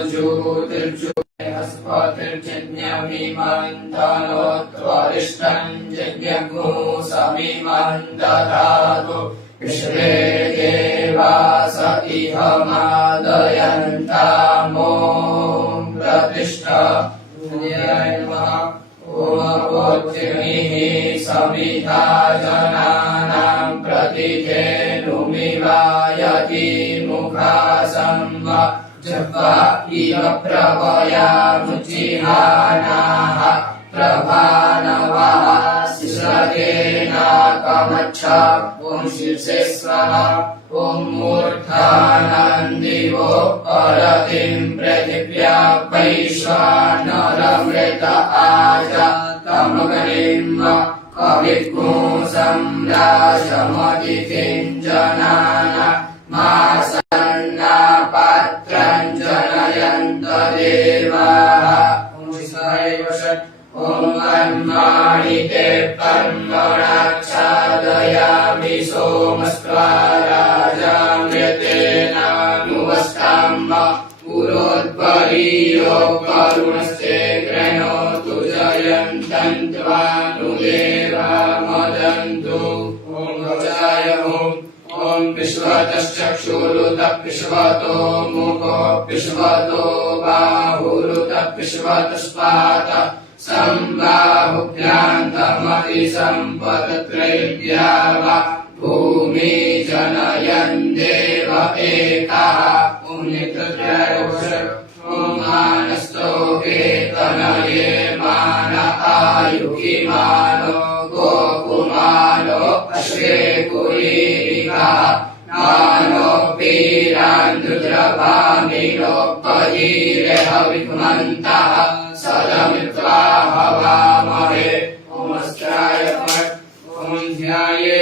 अस्पतिर्जन्यमिमन्तनोत्वरिष्टं यज्ञगो समिमं दधातु विश्वे देवास इह मादयन्तामो प्रतिष्ठा ओमोऽग्निः समिधा जनानां प्रतिधेनुमिवायति मुखासंव जह्वा इव प्रभयामुचिहानाः प्रभानवः शिश्रकेनाकमच्छ ॐ शीर्षे स्वाहा ॐ मूर्धानन्दिवो परतिं पृथिव्या वैश्वानरमृत आजातमग्निं कविगुंसं राजमदितिं जनाना मासन्ना पात्रं जनयन्त देवाः ॐ अन्माणि ते पर्मणाच्छादयामि सोमस्त्वा राजामृतेनानुवस्ताम्ब पुरोद्वरीयो करुणस्ते गृह्णोतु जयन्तन्त्वानुदेवा मदन्तु ॐ गजाय ॐ विश्वतश्चक्षुरुतः विश्वतो मुखो विश्वतो बाहुरुतः विश्वतस्पातः संबाहुभ्यान्तमतिसम्पदत्रैव्या वा भूमि जनयन् देव एकः ॐ मानस्तो वेतनये मान आयुहिमानो गोकुमानो अश्वे कुरीरिका नानो पीरान्धुद्रभामिनो परीरेहविघ्मन्तः सदमित्वा हवामहे ॐ अस्त्राय फट् ॐ ध्याये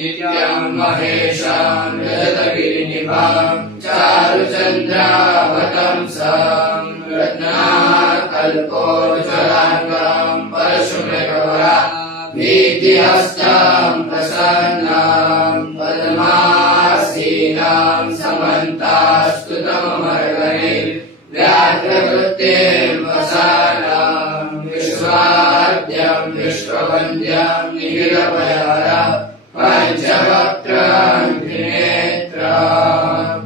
नित्यं महेशं रजतगिरिनिभं चारुचन्द्रावतंसं रत्नाकल्पोज्ज्वलाङ्गं परशुमृगवरा भीतिहस्तं प्रसन्नं पद्मासीनं समन्तास्तुतममर्गणैः व्याघ्रवृत्तिं वसानं विश्वाद्यं विश्ववन्द्यं निखिलभयहरं पञ्चवक्त्रं त्रिनेत्रम्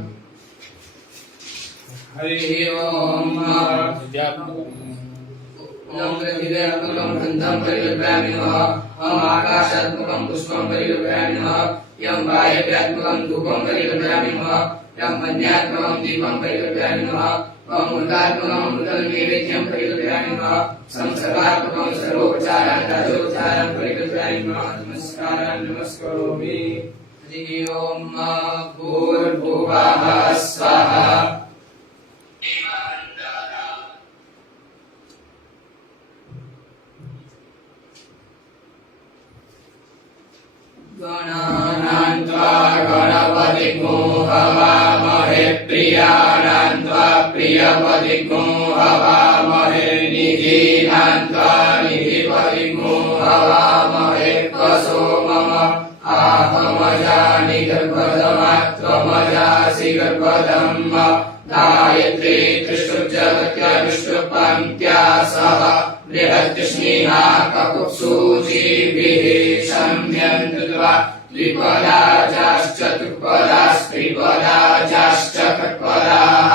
हरिः ॐ पृथिव्यात्मकं गन्धं परिकल्पयामि नमः ॐ आकाशात्मकं पुष्पं परिकल्पयामि नमः यं वायव्यात्मकं धूपं परिकल्पयामि नमः यं मन्यात्मकं दीपं परिकल्पयामि नमः ॐ मूर्धात्मकं मृतनैवेद्यं परिकल्पयामि नमः संसर्गात्मकं सर्वोपचारान् राजोपचारान् परिकल्पयामि नमः नमस्कारान् नमस्करोमि हरिः ॐ भूर्भुवः स्वः गणानान्त्वा गणपतिगो हवामहे प्रियाणान्त्वा प्रियपतिगो हवामहे निधीनान्त्वा निधिपतिगो हवामहे वसो मम आहमजानि गर्भदमात्वमजासि गर्भदम् गायत्री त्रिष्टुजगत्या विष्णुपङ्क्त्या सह बृहत्स्नेहा ककुत्सूचिभिः शम्यन्त्वा द्विपदाश्चतुष्पदास्त्रिपदाश्च षट्पदाः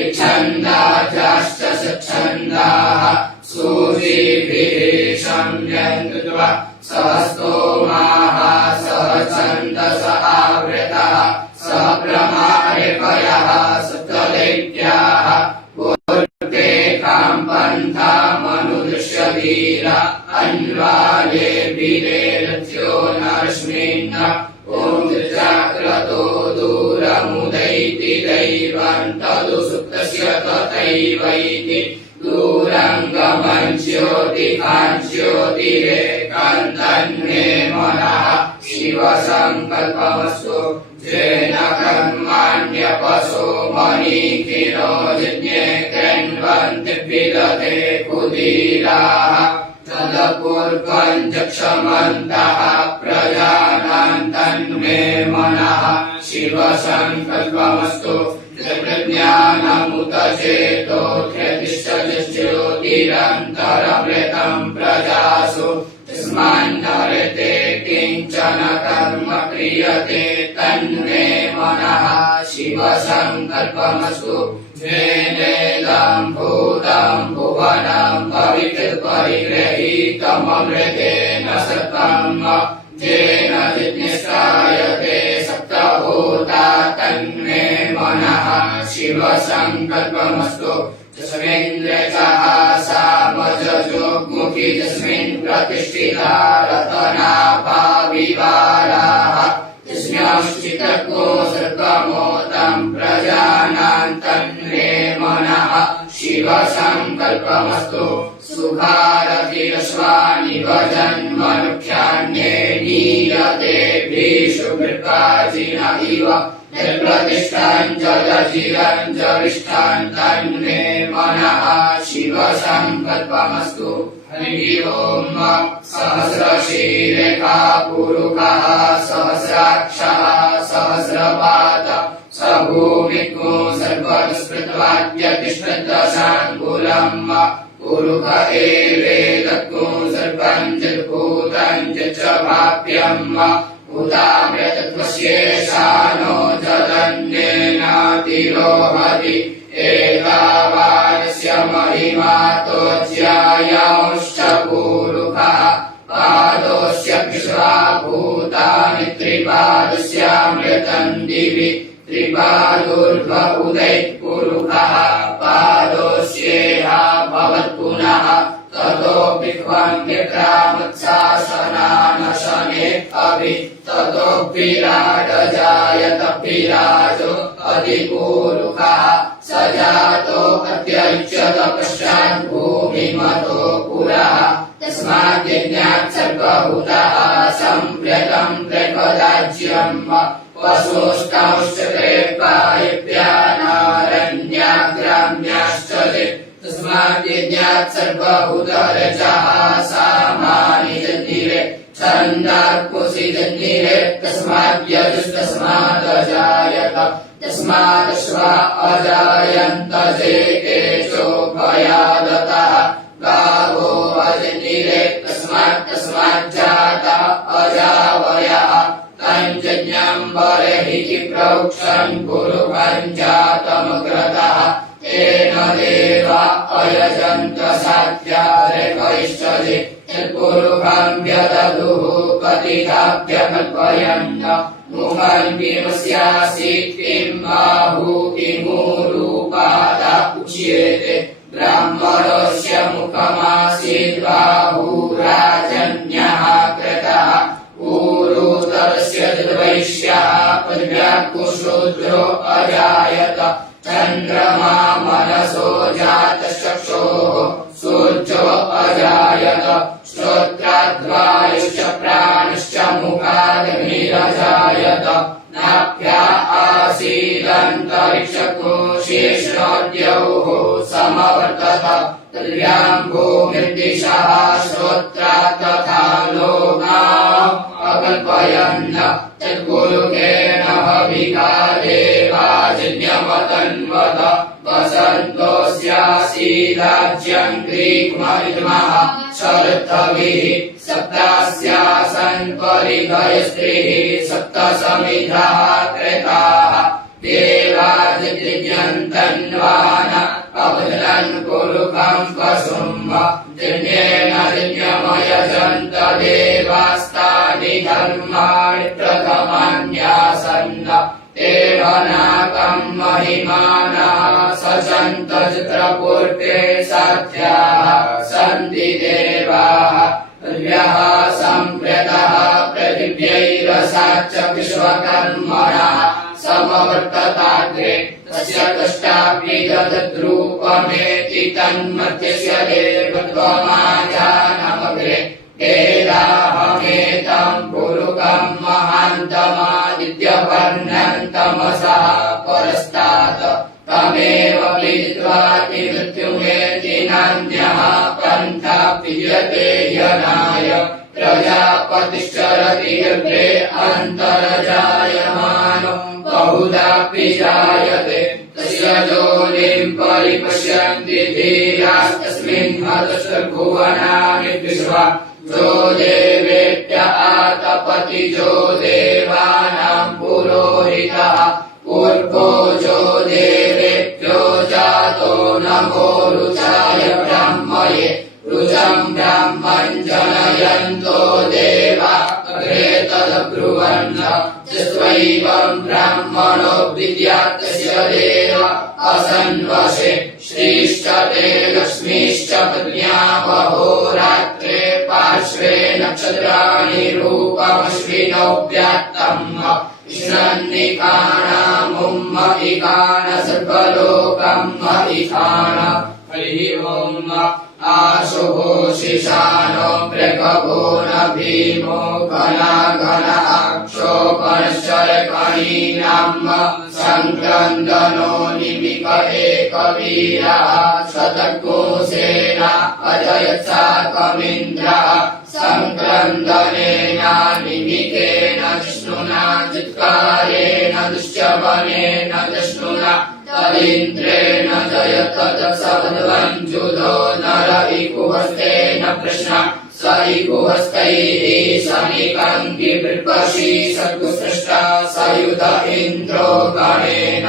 इच्छन्दाश्च सच्छन्दाः सूचिभिः शम्यन्त्वा सहस्तोमाः सहछन्दस आवृतः सप्रमारिपयः सप्तदैत्याः पन्था मनुदृश्य वीर अन्वाले वीरे रथ्यो नरस्मिन् ॐ जाग्रतो दूरमुदैति दैवं तदु सुप्तस्य तथैवैति दूरङ्गमञ्ज्योतिकाञ्ज्योतिरेकान्तन्मे मनः शिवसङ्कल्पमस्तु येन कर्माण्यपशो मनीखिनो यज्ञे कृण्वन्ति विदधे कुदीराः तदपूर्वं जक्षमन्तः प्रजानां तन्मे मनः शिवसङ्कल्पमस्तु प्रज्ञानमुत चेत क्रियते तन्मे मनः शिवसङ्कल्पमस्तु येनेदं भूतं भुवनं परिगृहीतममृतेन सत्तं येन जिज्ञास्यते सप्तभूता तन्मे मनः शिवसङ्कल्पमस्तु तस्मिन्द्रियः सामजोग्मुखी तस्मिन् प्रतिष्ठिता रतनाभाविवाराः तस्मिंश्चित्तको सर्वमोदं प्रजानां तन्मे मनः शिवसङ्कल्पमस्तु सुखारतिरश्वानिव जन्मनुख्यान्ये नीयते भीषु मृगाजिन इव निर्प्रतिष्ठाञ्जलजिरञ्जविष्ठान् तन्मे मनः शिवसङ्कल्पमस्तु हरिः ओम् सहस्रशीर्षः पुरुषः सहस्राक्षः सहस्रपाद स भूमिको सर्वस्मृत्वाद्यतिष्ठदशाङ्कुलम् पुरुष एवेदको सर्वं जद्भूतं च भाव्यम् भूतामृतत्वस्येषानो जदन्येनातिरोहति एतावानस्य महिमातोऽध्यायांश्च पुरुषः पादोऽस्य विश्वा भूतानि त्रिपादस्यामृतं दिवि त्रिपादोर्ध्व उदैः पुरुषः पादोऽस्येहा भवत्पुनः ततोऽपि ह्वङ्ग्यक्रामत्सासनानशने अपि ततोऽपि विराडजायत विराजो अधिपुरुषः स जातो अत्यच्युत पश्चात् भूमिमतो पुरः तस्मात् यज्ञात् सर्वभूतः सम्प्रेतं त्रिपदाज्यम् वसुष्टांश्च त्रेपायव्यानारण्याग्राम्याश्च तस्मात् यज्ञात् सर्वभूतरजः सामानि जन्निरे छन्दार्कुसि जन्निरे तस्मात् यजुस्तस्मादजायत तस्मादश्वा अजायन्त जेके चोभयादतः गावो अजन्निरे तस्माच्चाता अजावयः तञ्जज्ञं बर्हिः प्रोक्षन् कुरु पञ्चातमग्रतः तेन देवा अयजन्त साध्यारेकैश्चजे यत्पुरुषं व्यदधुः पतिताभ्यकल्पयन्त मुखं किमस्यासीत् किं बाहु किमूरूपादा उच्येते ब्राह्मणस्य मुखमासीत् बाहुराजन्यः कृतः ऊरुतरस्य वैश्यः पद्व्याकुशूद्रो अजायत चन्द्रमा मनसो जातश्चक्षुः सूर्यो अजायत श्रोत्राद्वायुश्च प्राणश्च मुखादग्निरजायत नाभ्या आसीदन्तरिक्षकोशेषोद्यौः समवर्तत तद्भ्यां भूमिर्दिशः श्रोत्रात् तथा लोका अकल्पयन् तद्गुरुकेण हविका देवाजन्यमतन्वत वसन्तोऽस्यासीदाज्यं ग्रीक्मविद्मः शरद्धविः सप्तास्यासन् परिधयस्त्रिः सप्तसमिधाः कृताः देवादित्यन्तन्वान अवदन् पुरुषं पशुम् दिव्येन दिव्यमयजन्त देवास्तानि धर्माणि प्रथमान्यासन् तेन नाकं महिमानः सचन्त चित्रपूर्ते साध्याः सन्ति देवाः दिव्यः सम्प्रेतः पृथिव्यैरसाच्च विश्वकर्मणः समवर्तताग्रे तस्य कष्टाभ्यदद्रूपमेति तन्मध्यस्य देवत्वमाजानमग्रे वेदाहमेतं पुरुषं महान्तमादित्यवर्णन्तमसः परस्तात् तमेव विदित्वा मृत्युमेति नान्यः पन्था विद्यते यनाय प्रजापतिश्चरति यज्ञे अन्तर्जायमानो बहुधापि जायते तस्य योनिं परिपश्यन्ति धीरास्तस्मिन् हतश्च भुवनानि विश्वा जो देवेभ्य आतपति जो देवानां पुरोहितः पूर्वो जो देवेभ्यो जातो नमो रुचाय ब्रह्मये रुचं ब्रह्मन् जनयन्तो देवा अग्रे तद्ब्रुवन् स्वैवं ब्रह्मणो विद्यात् तस्य देव असन्वशे श्रीश्च ते लक्ष्मीश्च पत्न्या अहोरात्रे पार्श्वे नक्षत्राणि रूपमश्विनौ व्यात्तम् इष्णन्निकाणामुम्म इकान सर्वलोकम् इकान हरिः ओम् आशुभो शिशानो प्रकभो न भीमो घना घन अक्षो कणश्चरकणीनाम् सङ्क्रन्दनो निमिक एकवीरः शतकोशेन अजयत्साकमिन्द्रः सङ्क्रन्दनेन निमिकेन विष्णुना चित्कारेण दुश्चवनेन विष्णुना तदिन्द्रेण जयत सवध्वञ्जुधो नर इकुहस्तेन कृष्ण स इकुहस्तैः शनिकङ्कि विपशी सकुसृष्टा सयुध इन्द्रो गणेन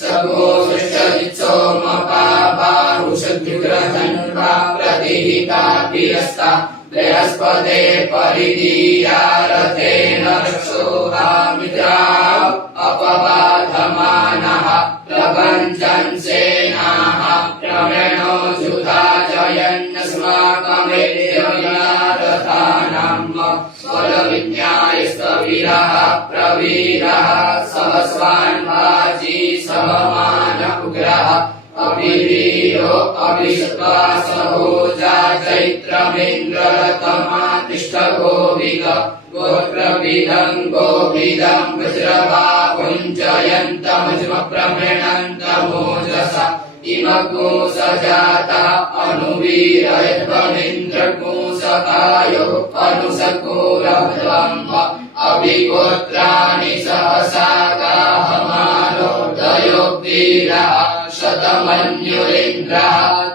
सगो सृष्टजित्सोमपाबाहुषद्विग्रहन्वा प्रतिहिता पिरस्ता बृहस्पते परिदीयारथेन रक्षोहामित्रा अपबाधमानः प्रपञ्चन्सेनाः क्रमेणो जुधा जयन्नस्माकमेत्यविनारथानाम् स्वरविज्ञायस्तवीरः प्रवीरः सहस्वान्वाजी सहमान उग्रः अभिवीरो अभिषत्वा सहोजा चैत्रमिन्द्रतमा तिष्ठगोविद गोत्रविदं गोविदं वज्रबाहुञ्जयन्तमजुमप्रमेणन्तमोजसा इमकोशजाता अनुवीरयध्वमिन्द्रकोशकायो अनुसकोरभ्वम् अभिगोत्राणि सहसा गाहमानोदयो वीरः शतमन्युरिन्द्रः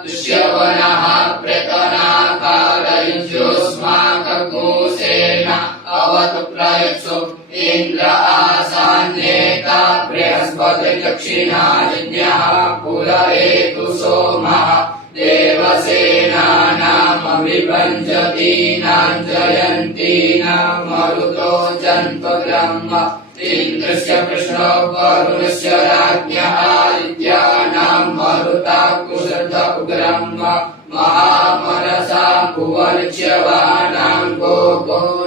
तुष्यवनः प्रतनाकारयुज्योऽस्माककोशेन अवतु प्रयत्सु इन्द्र आसान्येता बृहस्पतिर्दक्षिणायज्ञः पुररेतु सोमः देवसेनानामभिभञ्जतीनां जयन्तीनां मरुतो जन्त्वग्रह्म इन्द्रस्य कृष्णो वरुणस्य राज्ञः आदित्यानां मरुता कुशर्ध उग्रह्म महामनसा भुवनच्यवानां गो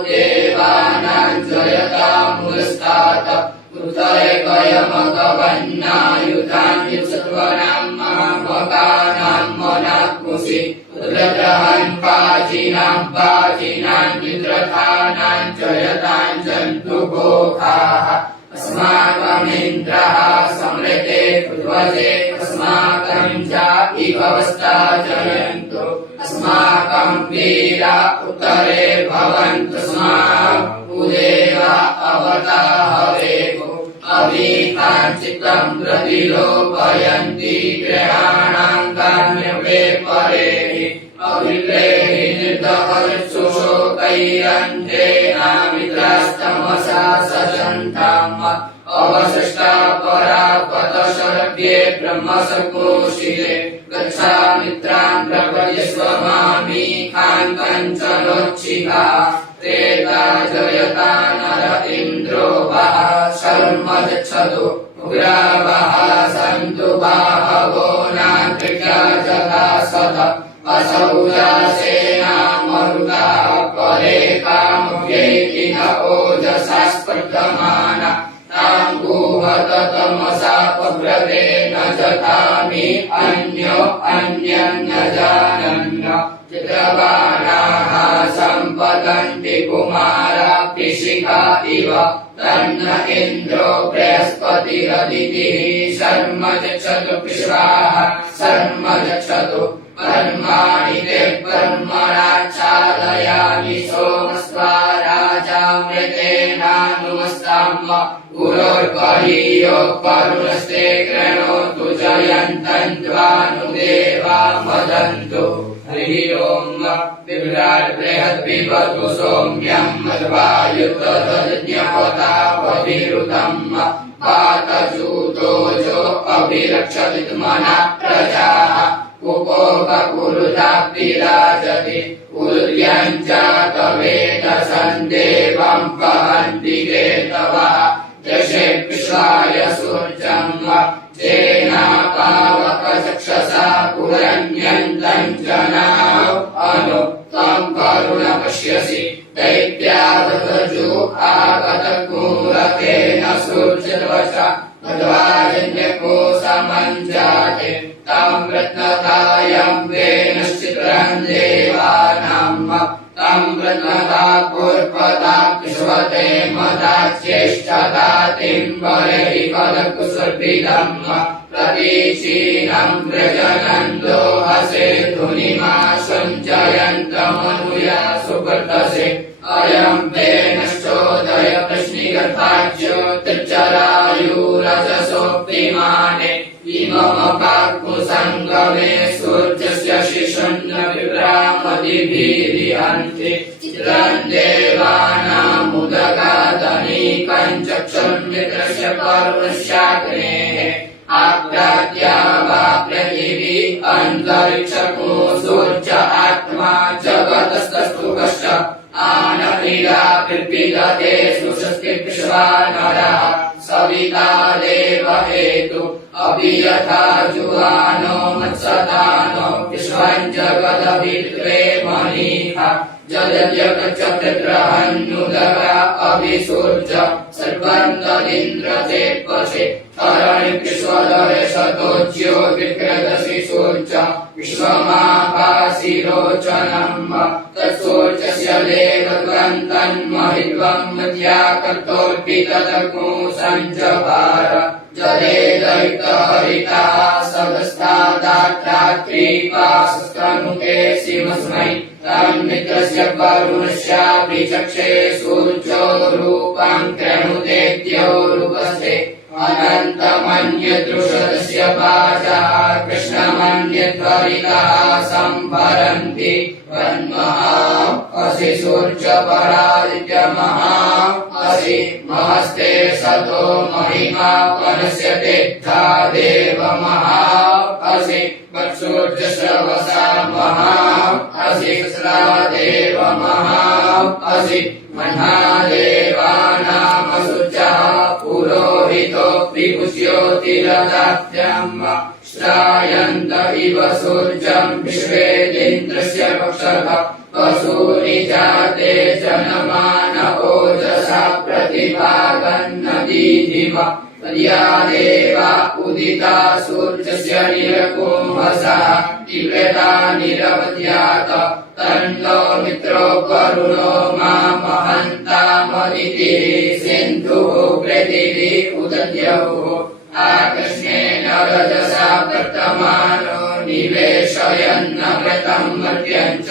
देवानां जयतामुरस्तात् कृतयकयमगवन्नायुधान्युसत्वनां महामगानां मनात्मुषि रुद्रहन् पाजिनां निद्रथानां जयतां जन्तुगोखाः अस्माकमिन्द्रः समृते पृथ्वजे अस्माकं च इवस्ता जयन्तु अस्माकं वीरा उत्तरे भवन्तु स्मादेव अवताहवेगो अवीकाञ्चितं प्रतिलोपयन्ति ग्रहाणाङ्गान्यवे परेहि अभिप्रेहि निर्दहर्षुशोकैरन्धेनामित्रास्तमसा सजन्ताम् अवशिष्टा परापत शरभ्ये ब्रह्मसकोशिरे गच्छामित्रान् प्रपद्यस्व मामीखान् कञ्चनोच्छिहा त्रेता जयता नर इन्द्रो वः शर्म गच्छतु उग्रावः सन्तु बाहवो नान्त्रिका जथा सत असौजासेना मरुता परे कामुख्यैकिन ओजसा स्पर्धमाना ताम्बूहत तमसा पव्रते न जतामि अन्यो अन्यं न जानन् चित्रबाणाः सम्पतन्ति कुमारा पिशिखा इव तन्न इन्द्रो बृहस्पतिरदितिः शर्म गच्छतु पिश्वाः शर्म गच्छतु कर्माणि ते कर्मणा चालयामि सोमस्त्वा राजामृतेनानुमस्ताम् गुरोर्बलीयो वरुणस्ते कृणोतु जयन्तन्त्वानुदेवा वदन्तु हरिः ओम् विभ्राट् बृहद्विभतु सौम्यम् मध्वायुद्धज्ञपतावभिरुतम् पातचूतोजो अभिरक्षतिमनः प्रजाः कुपोककुरुताः विराजति उर्यम् च तवेदसम् देवम् वहन्ति केतवः यशे विश्वाय सूर्यम् जेनापावकचक्षसा पुरन्यन्तम् जनाः अनु त्वम् करुण पश्यसि दैत्यादतजो आगतकूलकेन सूर्यवच मध्वाजन्यको समञ्जाते तम् रत्नतायम् वेनश्चित्रम् देवानाम् तम् रत्नता पूर्वता विश्वते मदाच्येष्टदातिम् वरेहि पदकुसुर्भिदम् प्रतीचीनम् व्रजनन्दो हसे धुनिमा सञ्चयन्तमनुया सुवर्तसे अयम् वेनश्चोदय प्रश्निगताज्योतिर्चरायुरजसोऽप्तिमाने इममपाकुसङ्गमे सूर्यस्य शिशुन्न विभ्रामदिभिरिहन्ति चित्रम् देवानामुदगादनीकम् चक्षुर्मित्रस्य पर्वस्याग्नेः आप्रात्या वा पृथिवी अन्तरिक्षको सूर्य आत्मा जगतस्तस्तु कश्च आनक्रीडा पिर्पिदते सुषस्ति विश्वा नरः सविता देव हेतु अभि यथा जुवानो मत्सदानो विश्वम् जगदभित्वे मनीः जलद्यगच्छत्रहन्नुदगा अभिसूर्य सर्वम् तदिन्द्र चेत्पशे तरणि विश्वदरे शतोज्यो विक्रदसि सूर्य विश्वमाभासिरोचनम् तत्सूर्यस्य देवग्रन्थन्महित्वम् मध्याकर्तोऽर्पितदग्मो सञ्जभार जलेदयितहरिता सदस्तादात्रात्रीपासस्तनुते शिवस्मै तन्मित्रस्य वरुणस्याभिचक्षे सूर्यो रूपम् कृणुतेद्यौरुपस्थे अनन्तमन्यदृशदस्य पाजाः कृष्णमन्यध्वरिताः सम्भरन्ति वन्महा असि सूर्यपरादित्यमहा असि महस्ते सतो महिमा पनस्यते धा देवमहा असि वत्सूर्यश्रवसा महा असि देवमहा असि मन्हादेवानामसुचः पुरोहितो विभुज्योतिरदाभ्यम् श्रायन्त इव सूर्यम् विश्वेदिन्द्रस्य पक्षतः वसूनि जाते जनमान ओजसा प्रतिभागन्नदीधिम या देवा उदिता सूर्यस्य निरकुम्भसः दिव्यता निरवध्यात तन्नो मित्रो वरुणो मामहन्तामदितिः सिन्धुः पृथिवी उदद्यौः आकृष्णेन रजसा वर्तमानो निवेशयन्नमृतम् मर्त्यम् च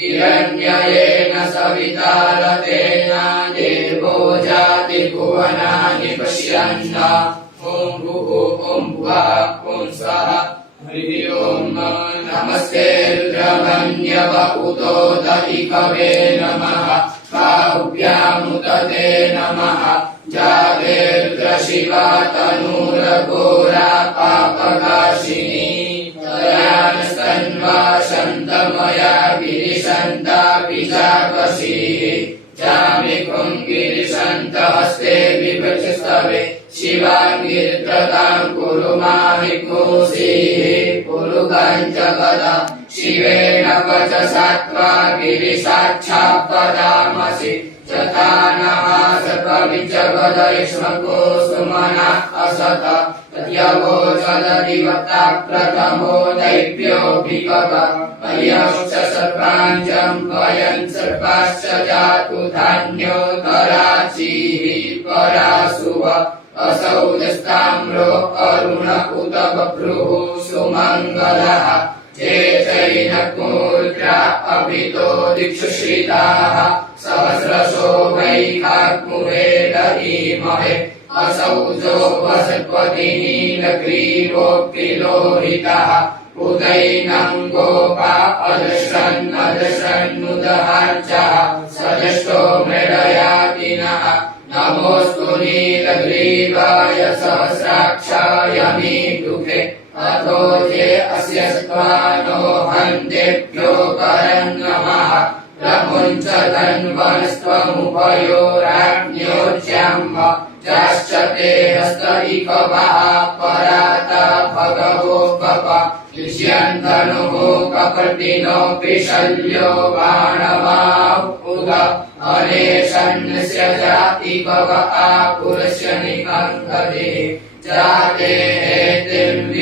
हिरण्ययेन सविता रतेन देवो जातिभुवनानि पश्यन् ॐ भुः ॐ भुवः ॐ स्वः हरिः ओम् नमस्ते रुद्रमन्यवपुतो दधिकवे नमः बाहुभ्यामुदते नमः जाते रुद्रशिवा तनूरघोरा पापकाशिनी तयानस्तन्वा शन्तमया गिरिशन्तापि चाकशीः जामिकुम् गिरिशन्तहस्ते विभजस्तवे शिवाङ्गिरित्रताम् कुरु माहिकोऽसीः कुरु पञ्चपदा शिवेन वचसा त्वा गिरिसाक्षात्पदामसि तथा नः सर्वविजगदयष्मको सुमना असत तद्यवो जलधिवक्ता प्रथमो दैव्योऽभिगत मह्यश्च सर्वाञ्जम् वयम् सर्वाश्च जातु धान्योदराचीः परासुव असौ यस्ताम्रो अरुण उत बभ्रुः सुमङ्गलः जे जैनकूर्द्रा अभितो दिक्षुश्रिताः सहस्रशो वैखाग्मुवेद ईमहे असौ जो वसत्पतिः नीलग्रीवोऽपि लोहितः उदैनं गोपा अदृशन्नुदहार्चः सदृष्टो मृडयातिनः नमोऽस्तु नीलग्रीवाय सहस्राक्षाय मीदुषे अथो ये अस्य स्वानो हन्तेभ्यो करन्नमः प्रमुञ्च धन्वनस्त्वमुभयोराज्ञोच्यम्ब चाश्च ते हस्त इकवः पराता भगवो पप इष्यन्तनुः कपटिनो विशल्यो बाणवाहुग अनेशन्नस्य जातिभव आपुरस्य निकङ्कते जाते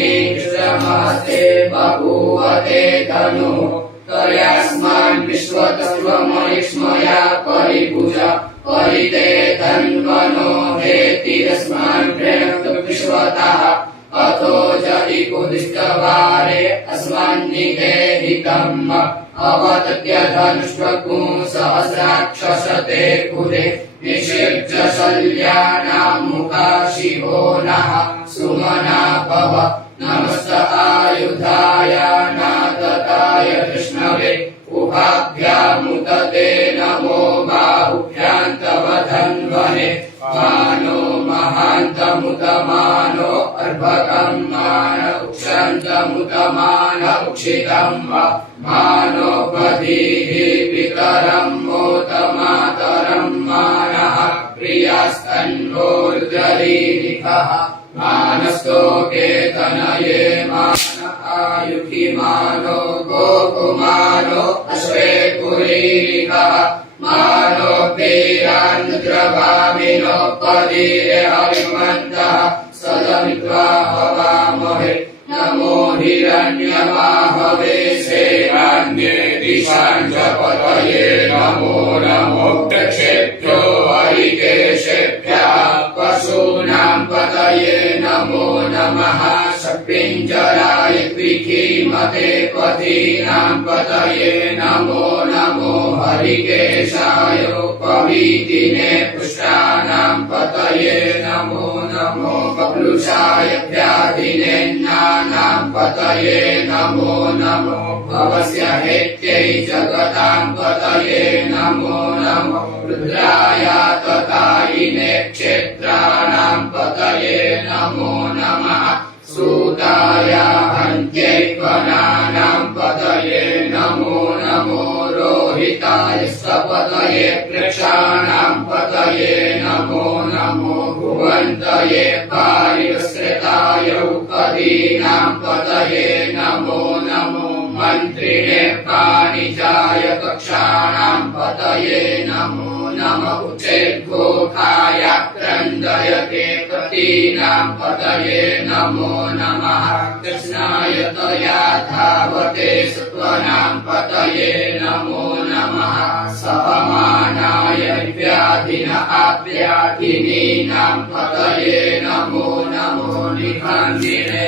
हेतिर्वीक्षमस्ते बभूवते धनुः तर्यास्मान् विश्वतस्त्वमयिष्मया परिभुज परिते धन्वनो हेतिरस्मान् प्रेणुत विश्वतः अथो च इकुदिष्टवारे अस्मान्निगेहितम् अवतत्य धनुष्वपुंसहस्राक्षसते कुले निषिच्च शल्यानां मुखा शिवो नः सुमना भव नमस्त आयुधाय नादताय विष्णवे उभाभ्यामुदते नमो बाहुभ्यां तव धन्वने मानो महान्तमुदमानो अर्भकं मान उक्षन्तमुदमान उक्षितं मानो बधीः पितरं मोदमातरं मानः प्रियास्तन्वोर्जरीरिकः मानस्तो केतनये मान आयुखि मानो गोकुमारो अश्वे पुरीरिकः मानो वीरान्द्रभामिनो पदीरे हरिमन्तः सदमित्वा हवामहे नमो हिरण्यमाहवे सेनान्ये दिशाञ्च पतये नमो नमो क्षेत्रो हरिकेशेभ्यः पशूनां पतये नमो नमः शक्तिञ्जराय त्रिखीमते पतीनां पतये नमो नमो हरिकेशाय पवीतिने पुष्टानां पतये नमो नमो बभ्रुषाय व्याधिने नानां पतये नमो नमो भवस्य हेत्यै जगतां पतये नमो नमो रुद्राय तथायिने क्षेत्राणां पतये नमो नमः सूताय हन्त्यै वनानां पतये नमो नमो रोहिताय स्वपतये वृक्षाणां पतये नमो नमो भुवन्तये पारिवस्कृताय उपदीनां पतये नमो नमो मन्त्रिणे पाणिजाय कक्षाणां पतये नमो नमः उच्चैर्घोषाय क्रन्दयते पतीनां पतये नमो नमः कृष्णाय तया धावते सत्त्वानां पतये नमो नमः सहमानाय व्याधिन आव्याधिनीनां पतये नमो नमो निखण्डिने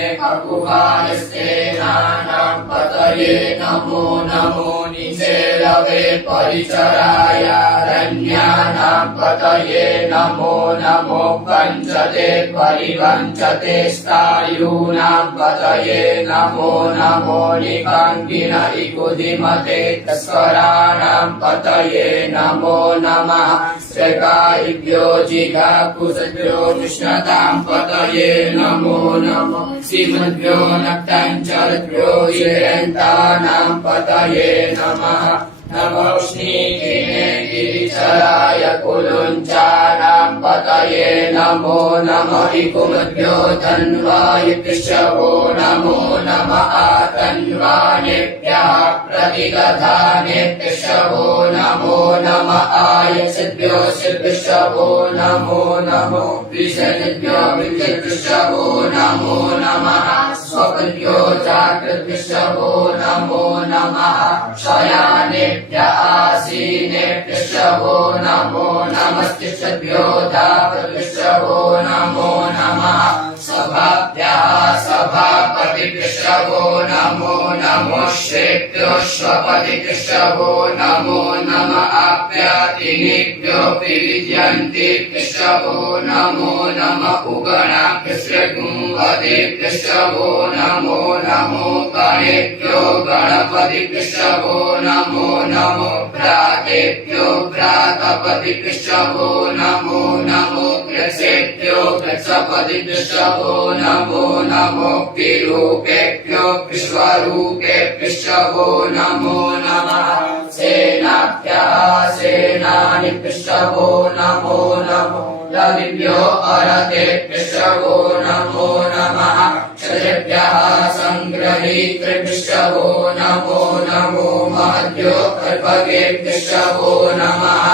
अकुभायस्तेनानां पतये नमो नमो निषेलवे परिचराय रण्यानां पतये नमो नमो वञ्चते परिवञ्चते स्थायूनां पतये नमो नमो निकाङ्गिन इकुधिमते तस्कराणां पतये नमो नमः श्रकायिभ्यो जिघाकुशभ्यो विष्णतां पतये नमो नमः श्रीमद्भ्यो नक्ताञ्चलभ्यो ईरेन्तानां पतये नमः नमो श्रीगिने गिरिचराय कुलुञ्चानां पतये नमो नमः इकुमभ्यो धन्वाय कृशवो नमो नमः आतन्वानेभ्यः प्रतिदधानेभ्यः शवो नमो नमः आयसेभ्यो सिद्धिशवो नमो नमो विषयेभ्यो विषयशवो नमो नमः स्वकल्प्यो जागृद्विशवो नमो नमः शयानेभ्यः आसीनेभ्यः शवो नमो नमस्तिष्ठभ्यो धातृभ्यो नमो नमः सभाभ्यः सभापतिभ्यः शवो नमो नमः नमो श्रेभ्यो स्वपतिकृष्णभो नमो नम आप्यातिनेभ्यो विविद्यन्ति कृष्णभो नमो नम उगणाकृष्णगुंवदेभ्यो नमो नमो गणेभ्यो गणपतिकृष्णभो नमो नमो भ्रातेभ्यो भ्रातपतिकृष्णभो नमो नमो ग्रसेभ्यो ग्रसपतिकृष्णभो नमो नमो विरूपेभ्यो विश्वरूपेभ्यो नमो नमः सेनाभ्यः सेनानिभ्यो नमो नमो रविभ्यो अरतेभ्यो नमो नमः क्षत्रिभ्यः सङ्ग्रहीतृभ्यो नमो नमो महद्भ्यो अर्भकेभ्यो नमः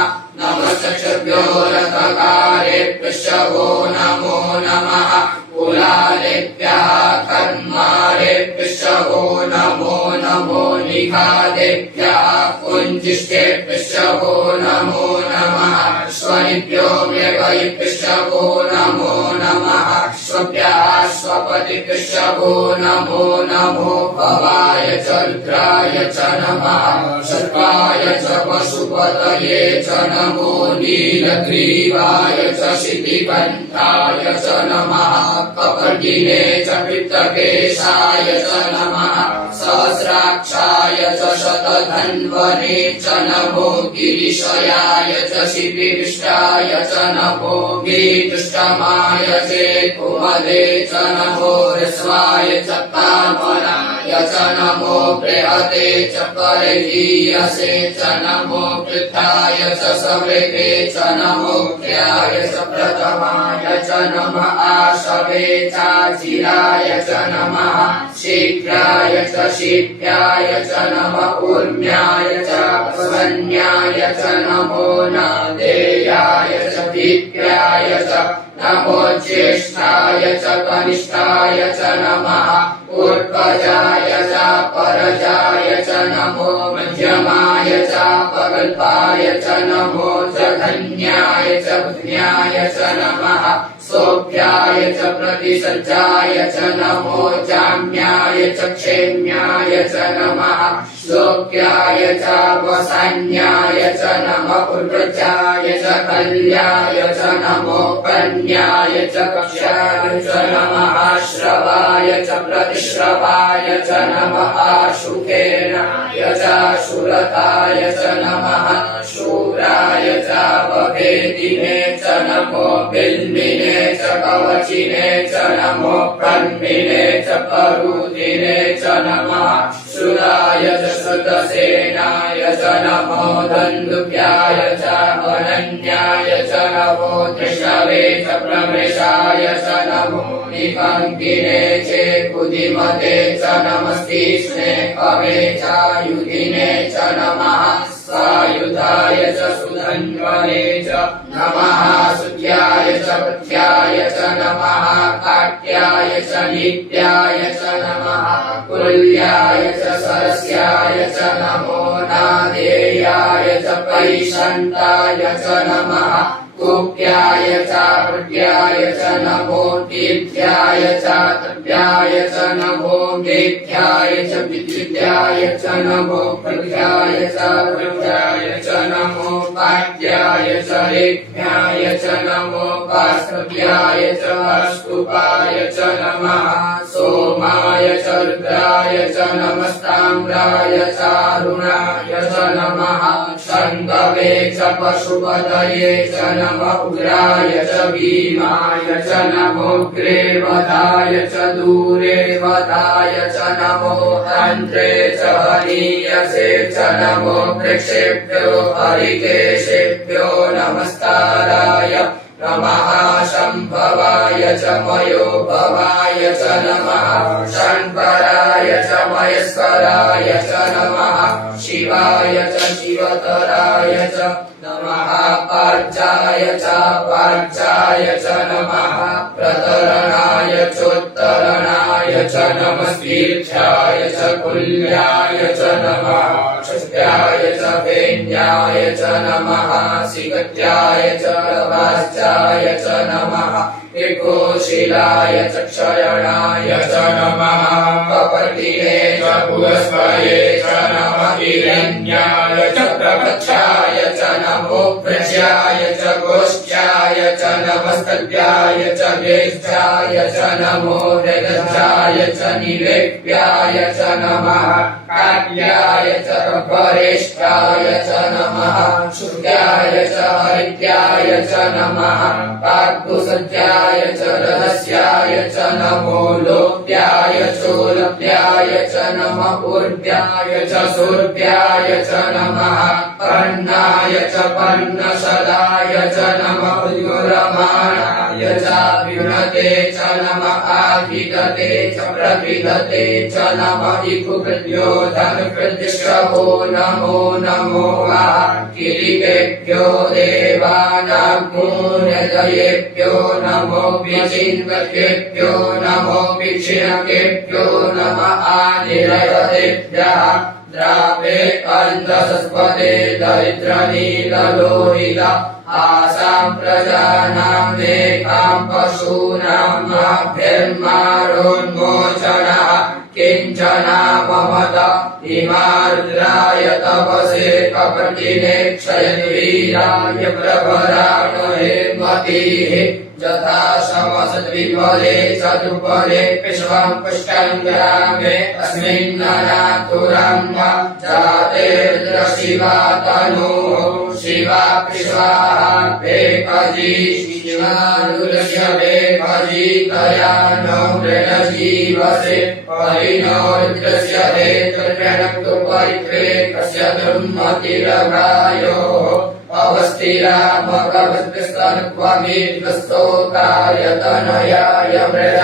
नमश्चक्षुभ्यो रथकारेभ्यो नमो नमः कुलालेभ्यः कर्मारेभ्यो नमो नमो निखादेभ्यः कुञ्जिष्टेभ्यो नमो नमः स्वनिभ्यो व्यवयिभ्यो नमो नमः स्वभ्यः स्वपतिभ्यो नमो नमो भवाय च रुद्राय च नमः सर्वाय च पशुपतये च नमो नीलग्रीवाय च शितिकण्ठाय च नमः कपर्दिने च पित्तकेशाय च नमः सहस्राक्षाय च शतधन्वने च नमो गिरिशयाय च शिपिविष्टाय च नमो गिरिदुष्टमाय चेकुमदे च नमो ह्रस्वाय च कामनाय च नमो बृहते च परहीयसे च नमो पृथाय च सवृते च नमो ख्याय च प्रथमाय च नमः आशवे चाचिराय च नमः शीघ्राय च शीघ्राय च नमः ऊर्म्याय च वन्याय च नमो नादेयाय च दीप्याय च नमो ज्येष्ठाय च कनिष्ठाय च नमः ऊर्ध्वजाय च परजाय च नमो मध्यमाय च पगल्पाय च नमो जघन्याय च बुद्ध्याय च नमः सोभ्याय च प्रतिसज्जाय च नमो जाम्याय च क्षेम्याय च नमः श्लोक्याय च वसान्याय च नमः उर्वजाय च कल्याय च नमो कन्याय च कक्ष्याय च नमः श्रवाय च प्रतिश्रवाय च नमः शुकेनाय च शूरताय च नमः शूराय च वभेदिने च नमो बिल्मिने च कवचिने च नमो कर्मिणे च करुदिने च नमः शूराय च श्रुतसेनाय च नमो धन्दुभ्याय च अनन्याय च नमो दृशवे च प्रमेशाय च नमो निकङ्किने चेकुधिमते च नमस्तीष्णे कवे च युधिने च नमः सायुधाय च सुधन्वने च नमः सुध्याय च पथ्याय च नमः काट्याय च नित्याय च नमः कुल्याय च सरस्याय च नमो नादेयाय च पैशन्ताय च नमः गोप्याय च प्रज्ञाय च नमो तीर्थ्याय च तृप्याय च नमो मेध्याय च विद्युत्याय च नमो प्रज्ञाय च प्रज्ञाय च नमो पाठ्याय च रेख्याय च नमो काष्ठव्याय च स्तुपाय च नमः सोमाय च रुद्राय च नमस्ताम्राय च अरुणाय च नमः शङ्कवे च पशुपतये च नमः उग्राय च भीमाय च नमो ग्रेवताय च दूरेवताय च नमो तन्त्रे च हनीयसे च नमो वृक्षेभ्यो हरिकेशेभ्यो नमस्काराय नमः शम्भवाय च मयोभवाय च नमः षण्पराय च महेश्वराय च नमः शिवाय च शिवतराय च नमः पार्चाय च पार्चाय च नमः प्रतरणाय चोत्तरणाय च नमस्तीर्थ्याय च कुल्याय च नमः षष्ट्याय च वेण्याय च नमः सिगत्याय च वास्याय च नमः विकोशिलाय च क्षयणाय च नमः कपर्दिने च पुरस्पये च नमः हिरण्याय च प्रपथ्याय च नमो प्रज्याय च गोष्ठ्याय च नमस्तव्याय च ज्येष्ठाय च नमो जगज्जाय च निवेप्याय च नमः काव्याय च वरेष्ठाय च नमः शुक्याय च हरित्याय च नमः पार्थुसत्याय च रहस्याय च नमो लोप्याय चोलप्याय च नमः ऊर्ध्याय च सूर्ध्याय च नमः पर्णाय च पर्णशदाय च नमः उद्युरमाणाय चाभिनते च नमः आभिदते च प्रभिदते च नमः इकुकृत्यो धनकृत्यश्रवो नमो नमो किरीटेभ्यो देवानाग्निर्दयेभ्यो नमो विचिन्वकेभ्यो नमो विक्षिणकेभ्यो नमः आनिरयतेभ्यः द्रावे अन्धसस्पदे दरिद्रनीललोहित आसां प्रजानां मेकां पशूनां माभ्यर्मारोन्मोचनः किञ्चना ममत इमार्द्राय तपसे कपर्दिने क्षयन्वीराय प्रभराणो हेमतिः यथा समसद्विपदे चतुपदे विश्वं पुष्टं ग्रामे अस्मिन्ननातुरं जातेर्द्रशिवा तनुः शिवा विश्वाहा भेकजी शिवानुरस्य भेकजी कयानो मृणजीवसे परिणोर्द्रस्य हेतुर्व्यनक्तु परित्वेकस्य दुर्मतिरगायोः अवस्थिरा मकवस्तस्तनुक्वमीर्गस्तोकायतनयाय मृड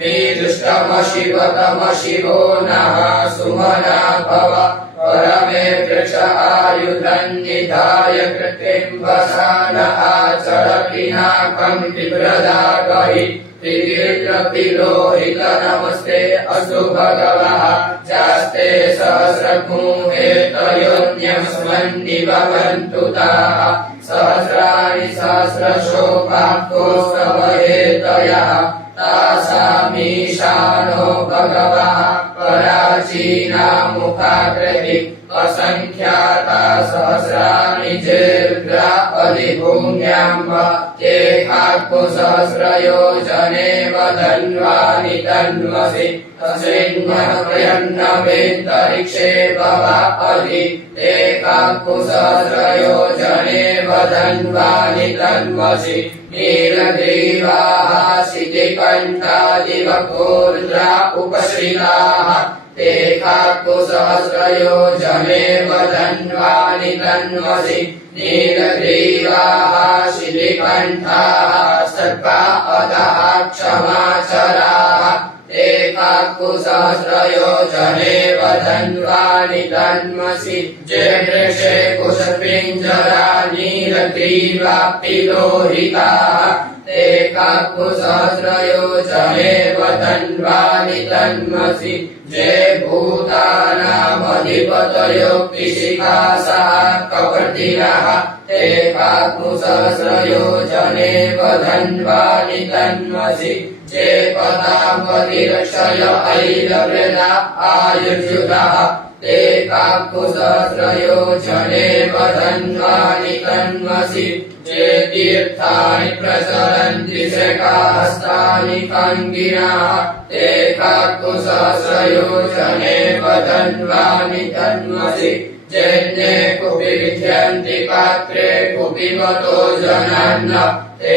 मीदृष्टम शिवतम शिवो नः सुमना भव परमे वृक्ष आयुधन्निधाय कृतिं वसान आचर पिनाकं बिभ्रदागहि त्रिगिरिद्रपिरोहित नमस्ते अस्तु भगवः चास्ते सहस्रभूमे तयोन्यस्मन्निभवन्तु ताः सहस्राणि सहस्रशोभाक्तोस्तवहेतयः तासामीशानो भगवः पराचीना मुखाकृति असंख्याता सहस्राणि चेर्द्रा अधिभूम्याम्ब सहस्रयोजने वधन्वानि तन्वसि तस्मिन्मनप्रयन्नवेन्तरिक्षे भव अधि सहस्रयोजने वधन्वानि तन्वसि नीलग्रीवाः शितिकण्ठादिवकोर्द्रा उपश्रिताः ते सहस्रयोजने वधन्वानि तन्वसि नीलग्रीवाः शितिकण्ठाः सर्पा अधः क्षमाचराः ते सहस्रयोजने वधन्वानि तन्वसि जयवृषे कुशपिञ्जरा नीलग्रीवाप्तिलोहिताः ते सहस्रयोजने वधन्वानि तन्वसि जय भूतानामधिपतयो कृषिकासः कपर्दिनः ते सहस्रयोजने वधन्वानि तन्वसि जय पदाम्बतिरक्षय ऐलवृदा आयुर्युधः ते सहस्रयोजने वधन्वानि तन्वसि जे तीर्थानि प्रचरन्ति शकास्तानि कङ्गिनः ते सहस्रयोजने वधन्वानि तन्वसि जन्ये कुपि विद्यन्ति पात्रे कुपि मतो जनान्न ते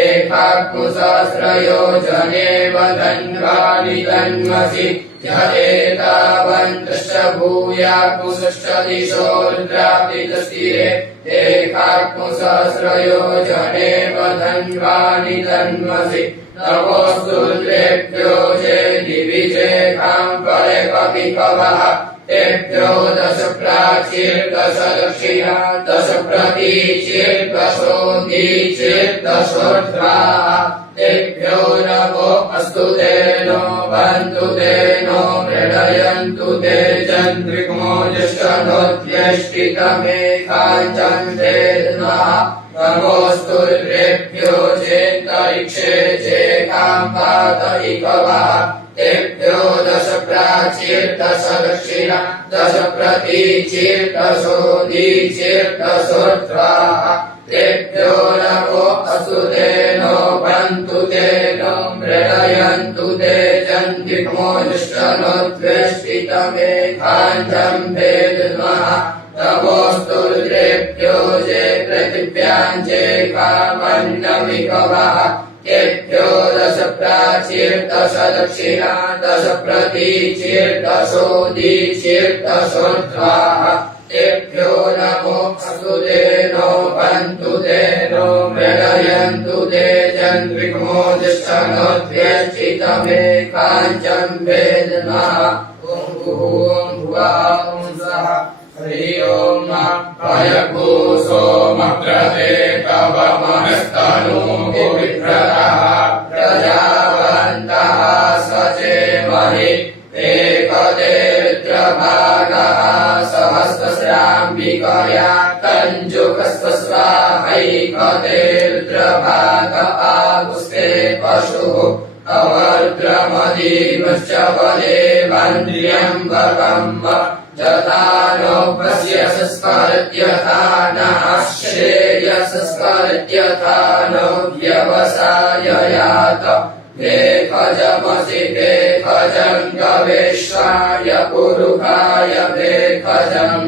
सहस्रयोजने वधन्वानि तन्वसि यदेतावन्तश्च भूया कुशश्च दिशोर्द्रापितस्थिरे ते सहस्रयोजने वधन्वानि तन्वसि नमोऽस्तुभ्यो जे दिवि जेखां परे कपिकवः तेभ्यो दश प्राचीर्दश दक्षिणा दश प्रतीचीर्दशोदीचीर्दशोर्ध्वाः तेभ्यो नमो अस्तु ते नो बन्धु ते नो मृडयन्तु ते चन्द्रिको ज्येष्ठनोत्येष्टितमे काञ्चन् ते नमः नमोऽस्तु रुद्रेभ्यो चेन्तरिक्षे चेकान्तातैकवः तेभ्यो 10 प्राचीर्दश दक्षिणा 10 प्रतीचीर्दशोदीचीर्दशोर्ध्वाः तेभ्यो नमो अस्तु ते नो बन्तु ते नो मृडयन्तु ते चन्द्रिमो दुष्टनो द्वेष्टितमेघाञ्जम्भे दद्मः नमोऽस्तु रुद्रेभ्यो जे पृथिव्याञ्चे कामन्नमिकवः तेभ्यो 10 प्राचीर्दश दक्षिणा 10 प्रतीचीर्दशोदीचीर्दशोर्ध्वाः तेभ्यो नमो अस्तु ते नो बन्तु ते नो मृडयन्तु ते चन्द्रिमो दुष्टनो द्वेष्टितमेघाञ्जम्भे दद्मः ॐ भुवः ॐ स्वः हरि ओम भयभू सोमक्रते कवमहस्तनु विप्रतः प्रजावन्तः सचेमहि एकते रुद्रभागः सहस्रस्राम्बिकया कञ्जुकस्वस्वाहैकते रुद्रभाग आगुस्ते पशुः अवरुद्रमदीवश्च वदेवन्द्रियम्बकम् यथा नो पश्य संस्करत्यथा न श्रेयसंस्करत्यथा नो व्यवसाययात भेखजमसि भेखजं गवेश्वाय पुरुखाय भेखजं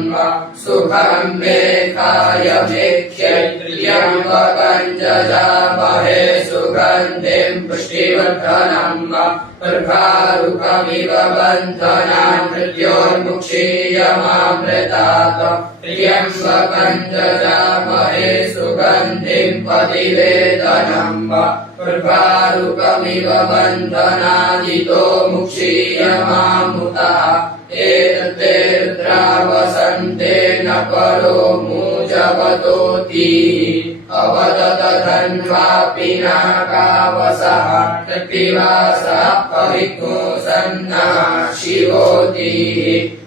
सुखं मेघाय मेख्यत्र्यम्बकं जजामहे सुगन्धिं पुष्टिवर्धनम् प्रभारुकमिव बन्धनान् मृत्योर्मुक्षीयमामृतात् त्र्यम्बकं जजामहे सुगन्धिं पतिवेदनम् प्रभारुकमिव बन्धनादितो मुक्षीयमामुतः एतत्ते रुद्रावसन्तेन परो मुजवतोति अवदत धन्वापि नागावसः पिवासः परिकुसन्ना शिवोति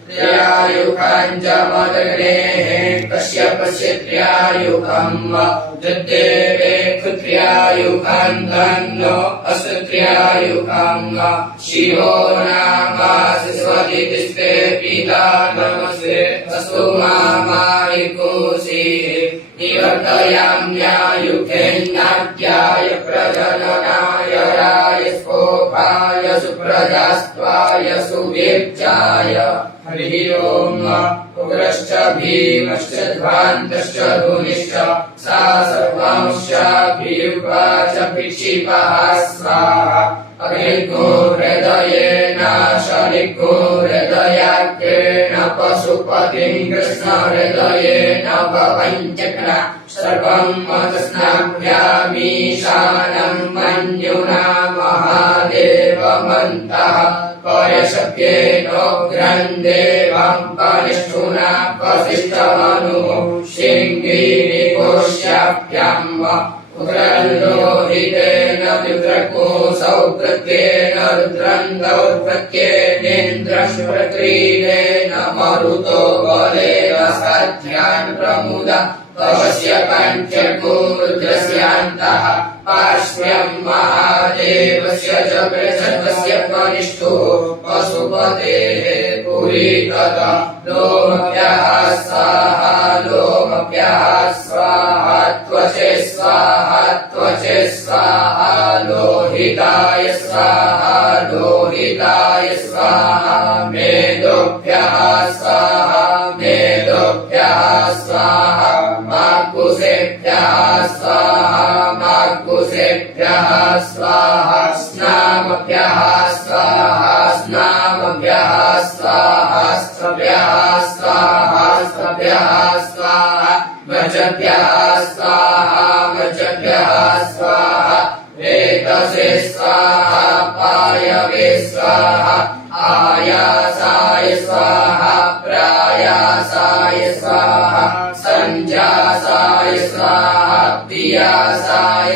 त्र्यायुखं च मदग्नेः कश्यपस्य त्र्यायुखम् दद्देवे त्र्यायुखं धन्नो अस्तु त्र्यायुखम् शिवो नामासिस्वदितिस्ते पिता नमस्ते अस्तु मामायिकोऽसि निवर्तयाम्यायुखेन्नाद्याय प्रजननाय रायस्कोपाय सुप्रजास्त्वाय सुवीर्याय हरिः ओम् उग्रश्च भीमश्च ध्वान्तश्च धूनिश्च सा सर्वांशाभियुगा च विक्षिपः स्वाहा अग्निर्गो हृदयेन शनिर्गो हृदयाग्रेण पशुपतिं कृष्ण हृदयेन भवञ्चक्र सर्वं मतस्नाभ्यामीशानं मन्युना महादेवमन्तः पर्यशप्येनोग्रं देवं परिष्ठुना वसिष्ठमनुः शृङ्गीरिकोश्याभ्याम् उग्रल्लोहितेन विद्रकोऽसौ कृत्येन रुद्रं दौर्भक्येनेन्द्रं प्रक्रीडेन मरुतो बलेन साध्यान् प्रमुद तवस्य पञ्चगोरुद्रस्यान्तः पार्श्व्यं महादेवस्य च बृहस्पतस्य कनिष्ठो पशुपतेः पुरीतः लोमभ्यः स्वाहा लोमभ्यः स्वाहा त्वचे स्वाहा त्वचे स्वाहा लोहिताय स्वाहा लोहिताय स्वाहा मेदोभ्यः स्वाहा मेदोभ्यः स्वाहा माकुसेभ्यः स्वाहा माकुसेभ्यः स्वाहा स्नामभ्यः स्वाहा स्नामभ्यः स्वाहा स्त्रभ्यः स्वाहा स्त्रभ्यः स्वाहा वचभ्यः स्वाहा वचभ्यः स्वाहा वेदसे स्वाहा पायवे स्वाहा आयासाय स्वाहा प्रायासाय स्वाहा संजासाय स्वाहा पियासाय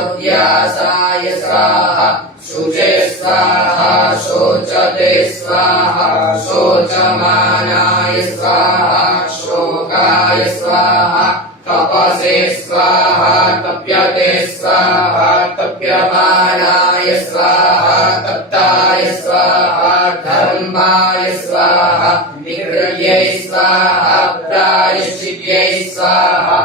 स्वाहोद्यासाय स्वाहा शुचे स्वाहा शोचते स्वाहा शोचमानाय स्वाहा शोकाय स्वाहा तपसे स्वाहा तप्यते स्वाहा तप्यमानाय स्वाहा तप्ताय स्वाहा धर्माय स्वाहा विकृत्यै स्वाहा प्रायश्चित्यै स्वाहा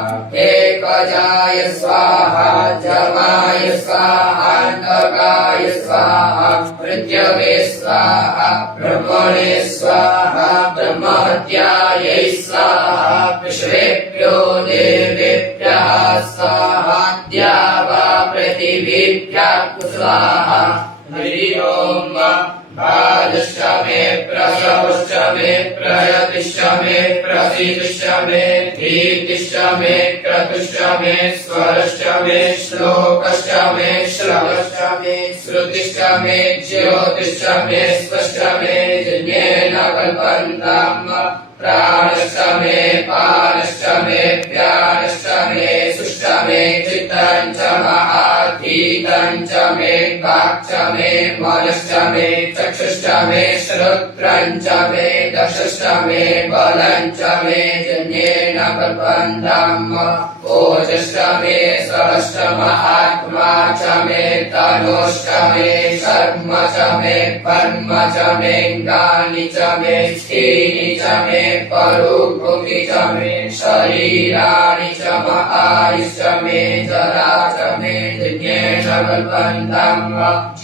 एकजाय स्वाहा जमाय स्वाहा नगाय स्वाहा मृत्यवे स्वाहा ब्रह्मणे स्वाहा ब्रह्महत्यायै स्वाहा विश्वेभ्यो देवेभ्यः स्वाहा द्यावा पृथिवीभ्यः स्वाहा हरि ओम भाजश्च मे प्रसवश्च मे प्रयतिश्च मे प्रसीदश्च मे धीतिश्च मे क्रतुश्च मे स्वरश्च मे श्लोकश्च मे श्रवश्च मे श्रुतिश्च मे ज्योतिश्च मे स्वश्च मे जन्येन कल्पन्ताम् प्राणश्च मे पानश्च मे व्यानश्च मे सुश्च मे चित्तं च महाधीतं च मे वाक् च मे मनश्च मे चक्षुश्च मे श्रोत्रं च मे दशश्च मे बलं च मे जन्येन कल्पन्ताम् ओजश्च मे सहश्च महात्मा च मे तनुश्च मे कर्म च मे कर्म च मे ज्ञानि च मे स्थीनि च मे परोभूमि च मे शरीराणि च आयुश्च मे जरा च मे जन्येन कल्पन्ताम्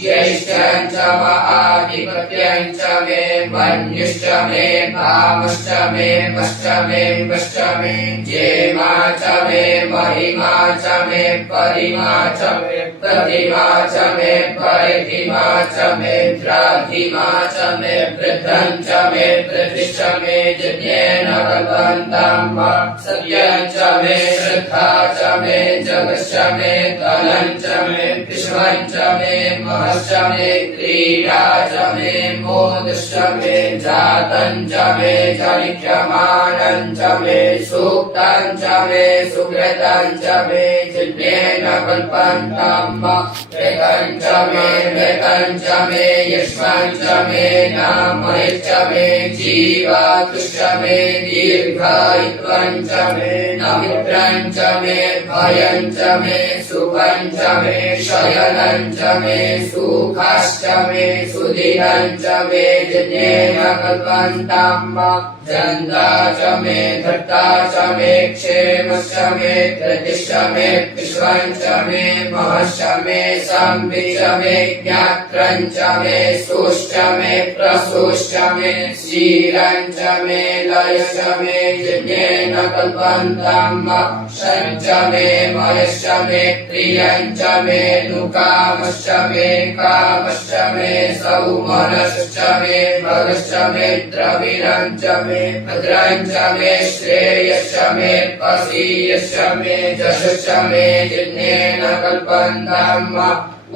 ज्येष्ठं च आधिपत्यं च मे मन्युश्च मे भामश्च मे वश्च मे वश्च मे जेमा च मे महिमा च मे परिमा च मे प्रतिमा च मे परिधिमा च मे द्राघिमा च मे वृद्धं च मे प्रतिश्च मे जन्येन कल्पन्ताम् सत्यं च मे श्रद्धा च मे जगश्च मे धनं च मे विश्वं च मे महश्च मे क्रीडा च मे मोदश्च मे जातं च मे जनिष्यमानं च मे सूक्तं च मे सुकृतं च मे जन्येन कल्पन्ताम् वेदं च मे वेदं च मे यश्वं च मे नामयं च मे जीवातुश्च मे दीर्घायुत्वं च मे नमित्रं च मे भयं च मे सुखं च मे शयनं च मे सुखाश्च मे सुधीरं च मे जन्येन कल्पन्ताम् जन्ता च मे धर्ता च मे क्षेमश्च मे धृतिश्च मे विश्वं च मे महश्च मे संवित् च मे ज्ञात्रं च मे सुश्च मे प्रसूश्च मे क्षीरं च मे लयश्च मे जन्येन कल्पन्ताम् क्षं च मे मयश्च मे प्रियं च मे नुकामश्च मे कामश्च मे सौमनश्च मे भगश्च मे द्रविणं च मे भद्रं च मे श्रेयश्च मे पसीयश्च मे जशश्च मे जन्येन कल्पन्ताम्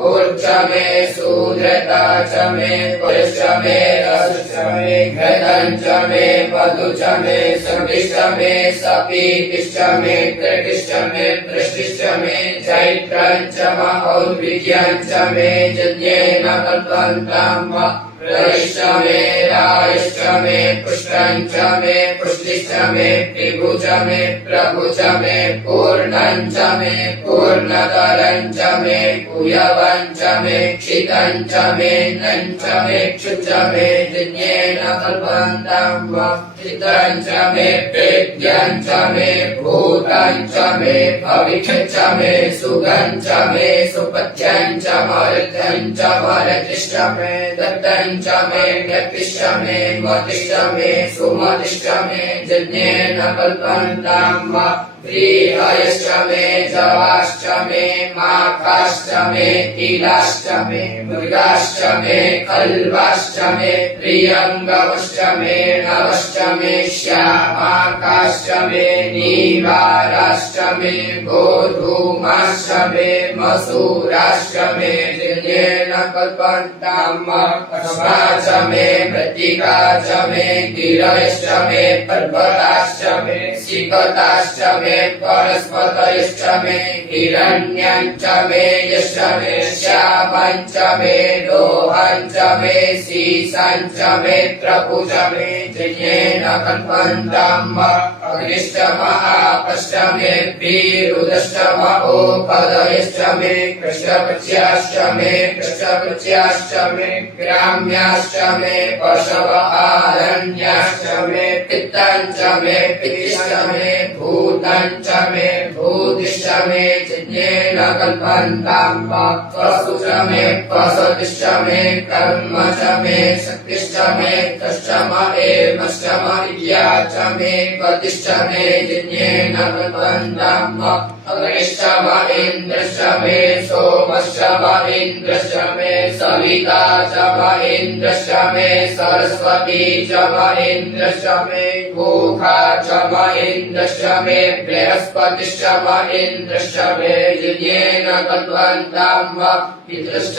ऊर्ज मे सुधृता च मे पुरुष मे रसश्च मे घृतं च मे मधु च मे समिश्च मे सपीतिश्च मे कृतिश्च मे वृष्टिश्च मे चैत्रं च मौर्विद्यं च मे जन्येन कल्पन्ताम् रयश्च मे रायश्च मे पुष्टं च मे पुष्टिश्च मे विभु च मे प्रभु च मे पूर्णं च मे पूर्णतरं च मे कुयवं च मे क्षितं च मे नं च मे क्षुच मे जन्येन कल्पन्ताम् चितं च मे वेद्यं च मे भूतं च मे भविष्यं च मे सुगं च मे सुपथ्यं च मरुतं च मरतिश्च मे दत्तं च मे व्यक्तिश्च मे मतिश्च मे सुमतिश्च मे जन्येन कल्पन्ताम् प्रियश्च मे जवाश्च मे माखाश्च मे तिलाश्च मे मृगाश्च मे खल्वाश्च मे प्रियङ्गवश्च मे नवश्च मे श्यामाकाश्च मे नीवाराश्च मे गोधूमाश्च मे मसूराश्च मे जन्येन कल्पन्ताम् अश्वा च मे मृत्तिका च मे गिरयश्च मे पर्वताश्च मे सिकताश्च मे वनस्पतयश्च मे हिरण्यं च मे यश्च मे श्यामं च मे लोहं च मे सीसं च मे त्रपु च मे जन्येन कल्पन्तम् अग्निश्च महापश्च मे भीरुदश्च महोपदयश्च मे कृष्णपच्याश्च मे कृष्णपच्याश्च मे ग्राम्याश्च मे पशव आरण्याश्च मे पित्तञ्च मे पितिश्च मे भूतञ्च मे भूतिश्च मे चिज्ञेन कल्पन्तम् वसु च मे वसतिश्च मे कर्म च मे शक्तिश्च मे कश्च एमश्च इया च मे गतिश्च मे जिज्ञेन कल्पन्तम् अग्निश्च इन्द्रश्च मे सोमश्च इन्द्रश्च मे सविता च इन्द्रश्च मे सरस्वती च इन्द्रश्च मे गोखा च इन्द्रश्च मे बृहस्पतिश्च इन्द्रश्च मे जिज्ञेन कल्पन्तम् पितृश्च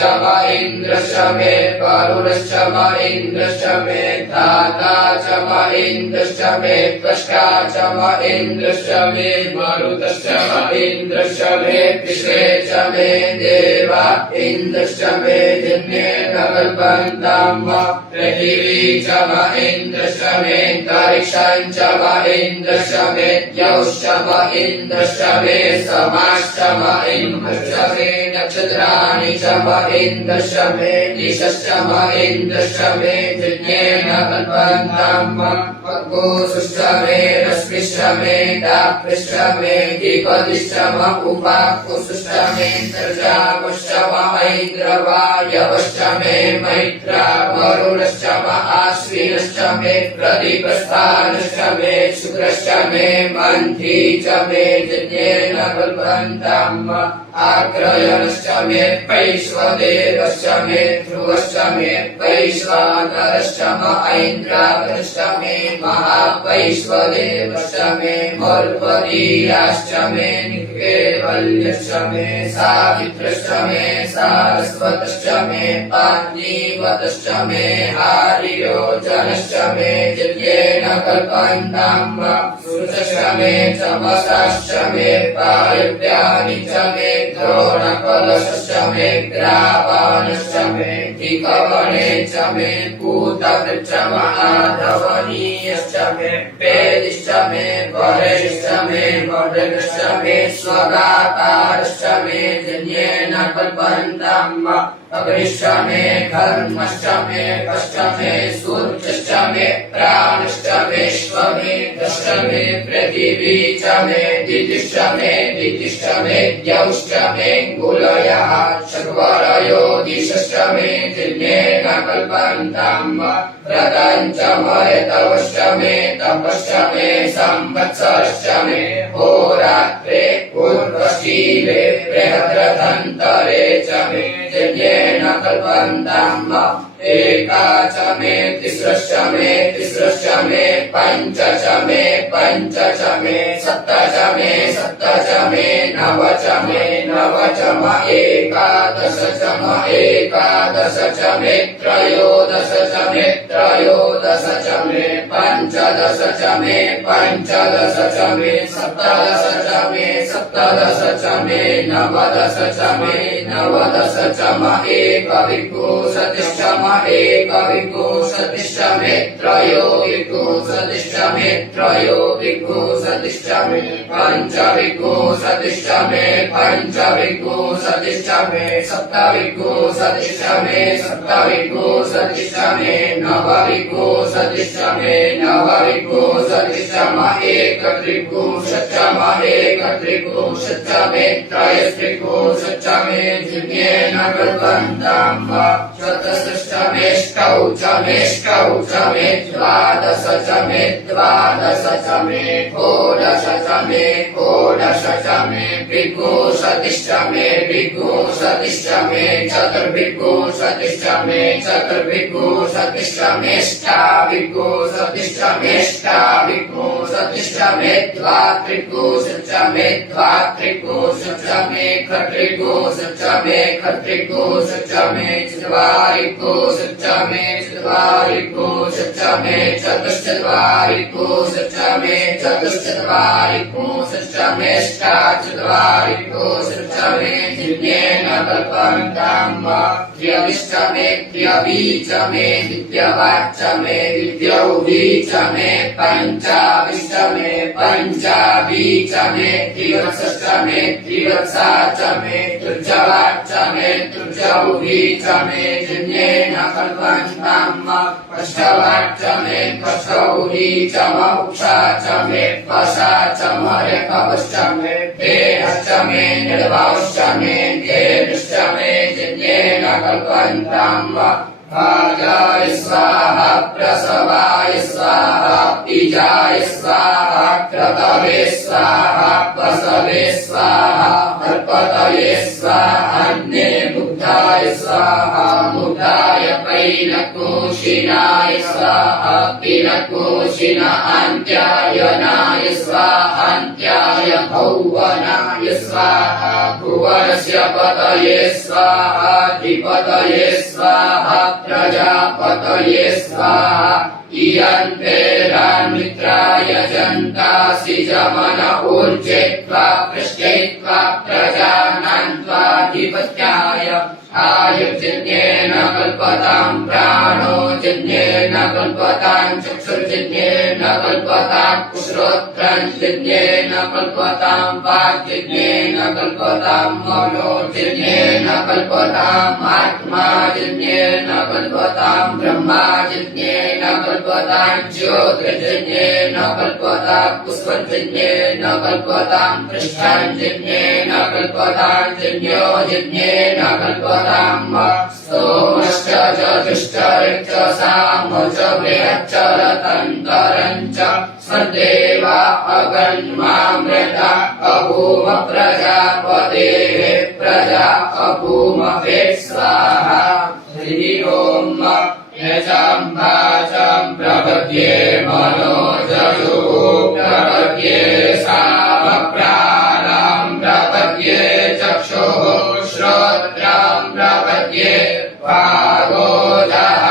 इन्द्रश्च मे वरुणश्च इन्द्रश्च मे धाता च इन्द्रश्च मे त्वष्टा च इन्द्रश्च मे मरुतश्च इन्द्रश्च मे पिषे च मे देवा इन्द्रश्च मे जिज्ञेन कल्पन्तम् पृथिवी च इन्द्रश्च मे तरिक्षं च इन्द्रश्च मे द्यौश्च इन्द्रश्च मे समाश्च इन्द्रश्च मे नक्षत्राणि च इन्द्रश्च मे दिशश्च इन्द्रश्च मे जिज्ञेन कल्पन्तम् गोसुश्च मे रश्मिश्च मे दाक्षिश्च मे दीपतिश्च उपाकुसुश्च मे तर्जावश्च ऐन्द्रवायवश्च मे मैत्रा वरुणश्च आश्विनश्च मे प्रदीपस्थानश्च मे शुक्रश्च मे मन्त्री च मे जिज्ञेन कल्पन्तम् आक्रयणश्च मे वैश्वदेवश्च मे ध्रुवश्च मे वैश्वानरश्च ऐन्द्रावश्च मे महावैश्वदेवश्च मे मरुत्वरीयाश्च मे निकेवल्यश्च मे सावित्रश्च मे सारस्वतश्च मे पाञ्जीवतश्च मे आर्योजनश्च मे जिज्ञेन कल्पन्तम् सुरश्च मे चमसाश्च मे वायव्यानि च मे द्रोणकलशश्च मे ग्रावाणश्च मे धिकवणे च मे पूतवृक्ष आधवनीयश्च मे पेदिश्च मे वरेश्च मे वडगश्च मे स्वगाकारश्च मे जिज्ञेन कल्पन्तम् अग्निश्च मे धर्मश्च मे कश्च मे सूर्यश्च मे प्राणश्च मेश्व मे दश्च मे पृथिवी च मे दितिश्च मे दितिश्च मे द्यौश्च मे गुलयः चत्वरयो दिशश्च मे जिज्ञेन कल्पन्तम् व्रतञ्च मयतवश्च मे तपश्च मे संवत्सरश्च मे होरात्रे पूर्वशीले बृहद्रथन्तरे च मे जिज्ञेन कल्पन्तम् एका च मे तिस्रश्च मे तिस्रश्च मे पञ्च च मे सप्त च मे नव च मे एकादश च मे त्रयोदश च मे पञ्चदश च मे सप्तदश च मे नवदश च मे एकविंशतिश्च एकविंशतिश्च मे त्रयोविंशतिश्च मे पञ्चविंशतिश्च मे सप्तविंशतिश्च मे नवविंशतिश्च मे एकत्रिंशच्च मे त्रयस्त्रिंशच्च मे जिज्ञेन कल्पन्तम् चतुर्दश मे षोडश च मे षोडश च मे विंशतिश्च मे चतुर्विंशतिश्च मे अष्टाविंशतिश्च स्वतिष्ठमे द्वात्रिको सच्चमे द्वात्रिको सच्चमे खत्रिको सच्चमे खत्रिको सच्चमे चत्वारिको सच्चमे चत्वारिको सच्चमे चतुश्चत्वारिको सच्चमे चतुश्चत्वारिको सच्चमेष्टाचत्वारिको सच्चमे दिव्येन कल्पन्ताम् त्र्यविष्टमे त्र्यवीचमे दिव्यवाच्चमे दिव्यौवीचमे पञ्चाविष्टमे पञ्चावीचमे त्रिवत्सष्टमे त्रिवत्साचमे तृजवाच्चमे तृजौवीचमे दिव्येन कल्पन्ताम् पष्टवाच्चमे पष्टौवीचमौक्षाचमे पशाचमरेकवश्चमे देहश्चमे निर्भावश्चमे देहश्चमे दिव्येन कल्पन्ताम् भागाय स्वाहा प्रसवाय स्वाहा बीजाय स्वाहा क्रतवे स्वाहा प्रसवे स्वाहा अर्पतये स्वाहा अन्ये मुग्धाय स्वाहा मुग्धाय पैनकोशिनाय स्वाहा पैनकोशिन अन्त्यायनाय स्वाहा अन्त्याय भुवनाय स्वाहा भुवनस्य पतये स्वाहा अधिपतये स्वाहा प्रजापतये स्वाहा इयन्ते रान्मित्राय जन्तासि जमन ऊर्जेत्वा पृष्ठेत्वा प्रजानान्त्वाधिपत्याय आयुर्जन्येन कल्पताम् प्राणो जन्येन कल्पताम् चक्षुर्जन्येन कल्पताम् श्रोत्रम् जन्येन कल्पताम् वाक्जन्येन कल्पताम् मनोजन्येन कल्पताम् आत्मा जन्येन कल्पताम् ब्रह्मा जन्येन कल्पताम् ज्योतिर्जन्येन कल्पताम् पुष्पजन्येन कल्पताम् पृष्ठाञ्जन्येन कल्पताम् जन्यो जन्येन कल्पताम् स्तोमश्च चतुश्च ऋक्च सामश्च बृहच्च रतन्तरञ्च सदेवा अगन्मामृता अभूम प्रजापतेः प्रजा अभूमवे स्वाहा हरि ओम् यजां वाचां प्रपद्ये मनोजयो प्रपद्ये सामप्राणां प्रपद्ये चक्षुः श्रोत्रां प्रपद्ये वागोदः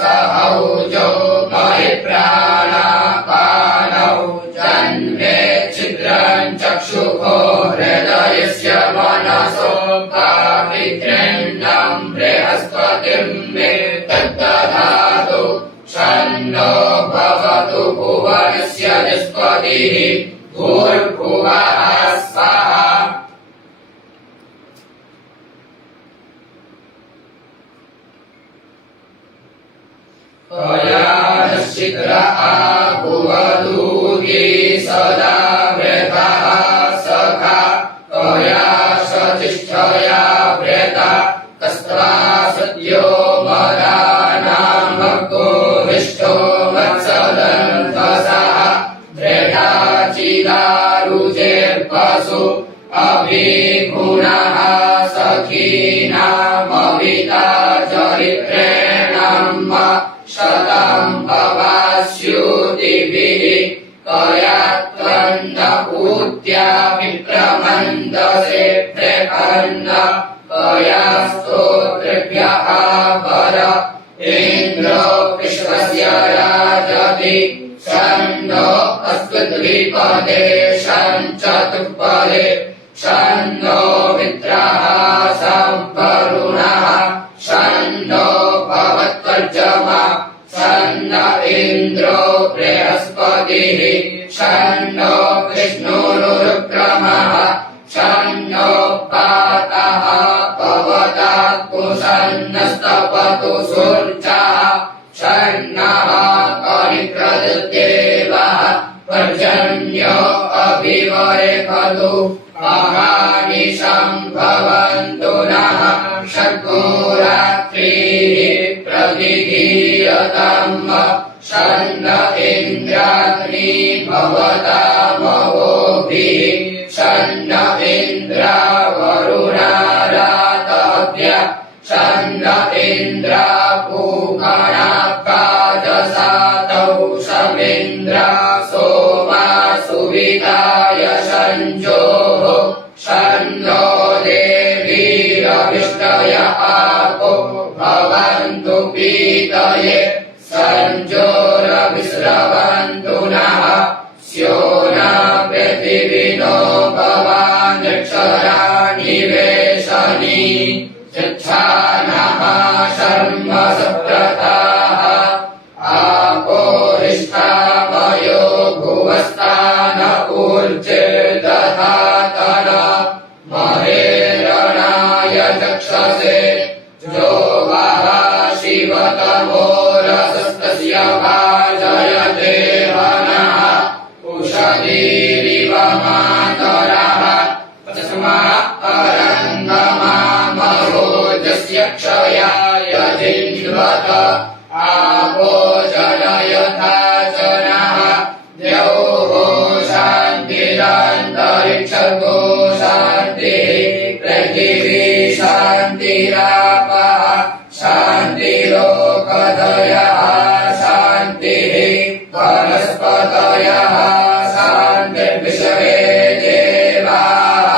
सहौजो महि प्राणापानौ जन्मे छिद्रं चक्षुः हृदयस्य मनसो पावित्र्यं बृहस्पतिं मे तद्दधातु शन्नो भवतु भुवनस्य निष्पतिः भूर्भुवः स्वाहा कयानश्चित्र आभुवदूहि सदा वृतः सखा कया सतिष्ठया वृता तस्त्वा सद्यो मदानामग्गो विष्ठो वत्सदन्तसः दृढाचिदारुजेर्पशु अभिगुणः सखीनामविता चरित्रेणाम् शतं भवास्युतिभिः कया त्वन्नपूत्या विप्रमन्दसे प्रकन्न कया स्तोत्रेभ्यः वर इन्द्रो विश्वस्य राजति शन्नो अस्मद्विपदे शञ्चतुःपदे शन्नो मित्रः संवरुणः शन्नो भवत्वर्चमा शन्न इन्द्रो बृहस्पतिः शन्नो विष्णुरुक्रमः शन्नो पातः पवतात्तु शन्नस्तपतु सूर्यः शन्नः करिप्रददेवः पर्जन्यो अभिवरेखतु अहानिशं भवन्तु नः षड्गोरात्रिः प्रतिगीयताम् शन्न इन्द्राग्नि भवतामवोभिः शन्न इन्द्रावरुणारातव्य शन्न इन्द्रापूकणाकादशातौ शमिन्द्रा सोमा सुविताय संजोः शन्नो देवीरविष्टय आपो भवन्तु पीतये संजोरविस्रवन्तु नः स्यो न पृथिविनो भवान्यक्षराणि वेशनि यच्छानः शर्म सप्रताः आपो हिष्ठामयो भुवस्तान ऊर्जिर्दधातन महेरणाय चक्षसे जो वः शिवतमोरसस्तस्य भाजयते हनः उषधीरिव मातरः तस्मात् अरङ्गमामरोजस्य क्षयाय जिन्वत आपो जनयथा जनः द्यौः शान्तिरन्तरिक्षगो शान्तिः पृथिवी शान्तिरापः शान्तिरोकदयः शान्तिः वनस्पतयः शान्तिर्विश्वे देवाः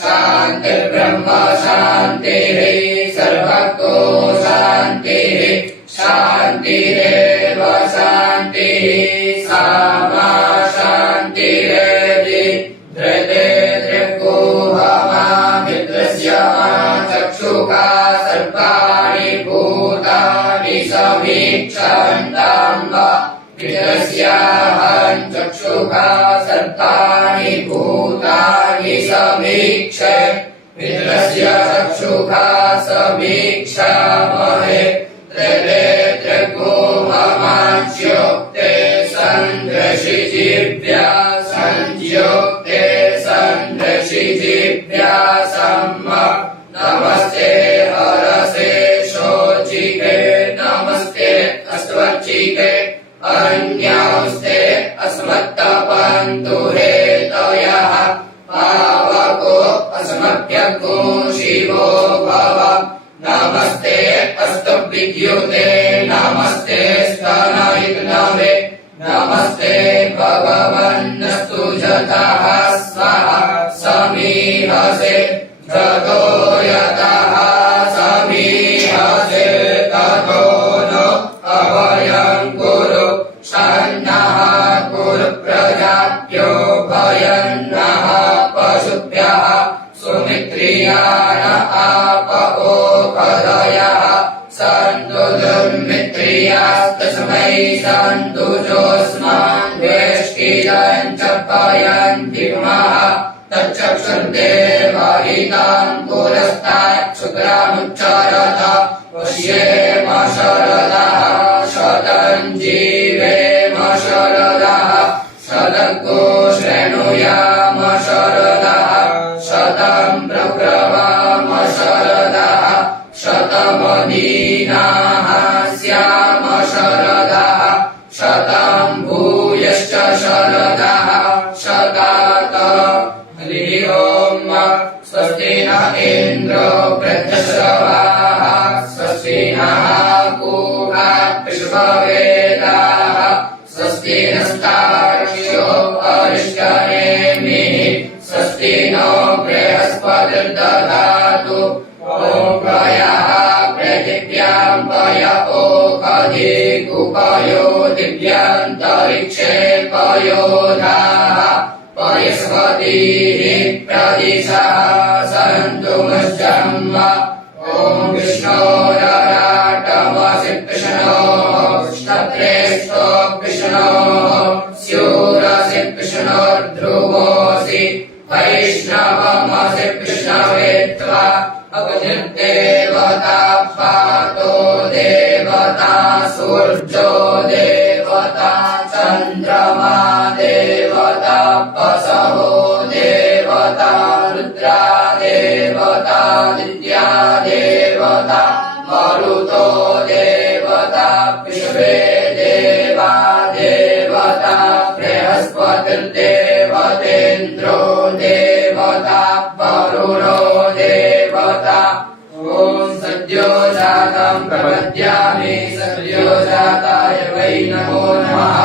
शान्तिर्ब्रह्म शान्तिः सर्वतो शान्तिः शान्तिरेव शान्तिः सामा शान्तिरेधि धृते दृग्गोहमामित्रस्य चक्षुषा सर्वाणि भूतानि समीक्षन्ताम्ब मित्रस्याहं चक्षुषा सर्वाणि भूतानि समीक्षे मित्रस्य चक्षुषा समीक्षामहे त्रिते त्रिगोहमाच्योक्ते सन्दृशिजिभ्या संज्योक्ते सन्दृशिजिभ्या सम्म नमस्ते हरसे शोचिके नमस्ते अस्त्वचिके अन्यास्ते अस्मत्तपन्तु हेतयः पावको अस्मभ्यगो शिवो भव नमस्ते अस्तु विद्युते नमस्ते स्तनयित्नवे नमस्ते भगवन्नस्तु जतः स्वः समीहसे जतो यतः समीहसे ततो नो अभयं कुरु शन्नः कुरु प्रजाभ्यो भयं नः पशुभ्यः सुमित्रियाण आपओषधयः सन्तु दुर्मित्रियास्तस्मै सन्तु जोऽस्मान् वेष्टिलं च पयन्ति पुनः तच्चक्षुर्देवहितां पुरस्तात् शुक्रामुच्चरत पश्येम शरदः शतं जीवेम शरदः शतको शृणुयाम शरदः शतं प्रब्रवाम शरदः शतमदीनाः स्याम शरदः शतं भूयश्च शरदः शतात हरिः ओम् स्वस्ति न इन्द्रो वृद्धश्रवाः स्वस्ति नः पूषा विश्ववेदाः स्वस्ति नस्तार्क्ष्यो अरिष्टनेमिः स्वस्ति नो बृहस्पतिर्दधातु ॐ पयः पृथिव्यां पय ओषधीकुपयो दिव्यान्तरिक्षे पयोधाः पयस्पतिः प्रदिशः सन्तु मुष्टम् ॐ विष्णोरराटमसि कृष्णोः ष्टप्रेष्ठो विष्णोः स्यूरसि विष्णोर्ध्रुवोऽसि वैष्णवमसि विष्णवे त्वा अवनिर्देवता पातो देवता सूर्यो देवता चन्द्रमा देवता पसवो देवता रुद्रा देवता विद्या देवता मरुतो देवता विश्वे देवा देवता बृहस्पतिर्देवतेन्द्रो देवता वरुणो देवता ॐ सद्यो जातं प्रपद्यामि सद्यो जाताय वै नमो नमः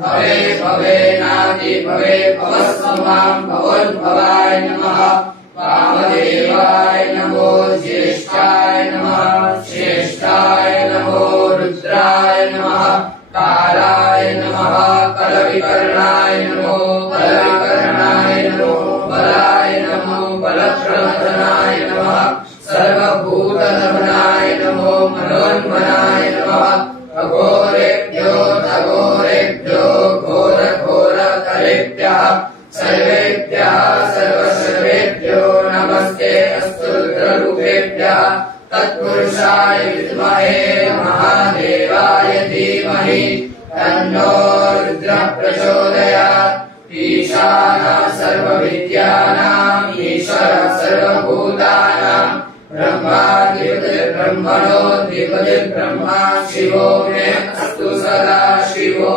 भवे भवेनाति भवे भवस्व मां भवोद्भवाय नमः वामदेवाय नमो ज्येष्ठाय नमः श्रेष्ठाय नमो रुद्राय नमः कालाय नमः कलविकर्णाय नमो कलविकर्णाय नमो बलाय नमो बलप्रवदनाय नमः सर्वभूतदमनाय नमो मनोन्मनाय नमः अघोरेभ्यो घोरघोरतरेभ्यः सर्वेभ्यः सर्वसर्वेभ्यो नमस्ते अस्तु रुद्ररूपेभ्यः तत्पुरुषाय विद्महे महादेवाय धीमहि तन्नो रुद्रः प्रचोदयात् ईशानः सर्वविद्यानाम् ईश्वरः सर्वभूतानां ब्रह्मणोऽधिपतिर्ब्रह्मा शिवो मे अस्तु सदा शिवो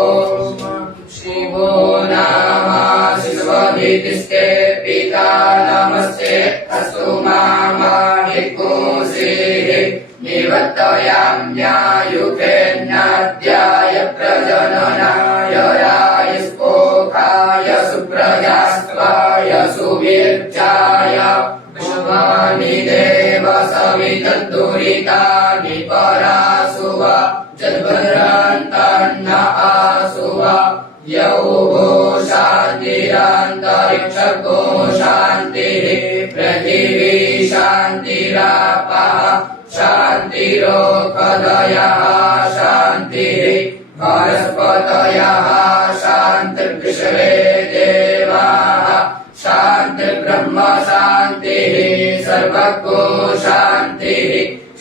नामाशिषवधितिस्ते पिता नमस्ते अस्तु मामाहिकोऽसीः निवर्तयाम्यायुधेन्नाद्याय प्रजननाय रायस्पोखाय सुप्रजास्त्वाय सुवीर्याय शुभानि देव सवितद्दुरितानि परासुव जद्भद्रान्तान्न आसुव यौः शान्तिरान्तरिक्षको शान्तिः पृथिवी शान्तिरापः शान्तिरोषधयः शान्तिः वनस्पतयः शान्तिर्विश्वे देवाः शान्तिर्ब्रह्म शान्तिः सर्वको शान्तिः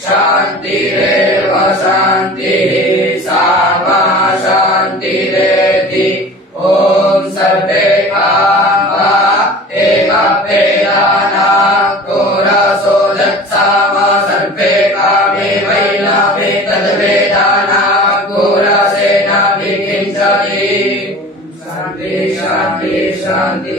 शान्तिरेव शान्तिः सा मा शान्तिरेति ॐ सर्वे कामा एकप्रेदाना घोरसो दत्सामा सर्वे कामे वैनामे तद्वेदाना घोरसेनाभिकिञ्चति शान्ति शान्ति शान्ति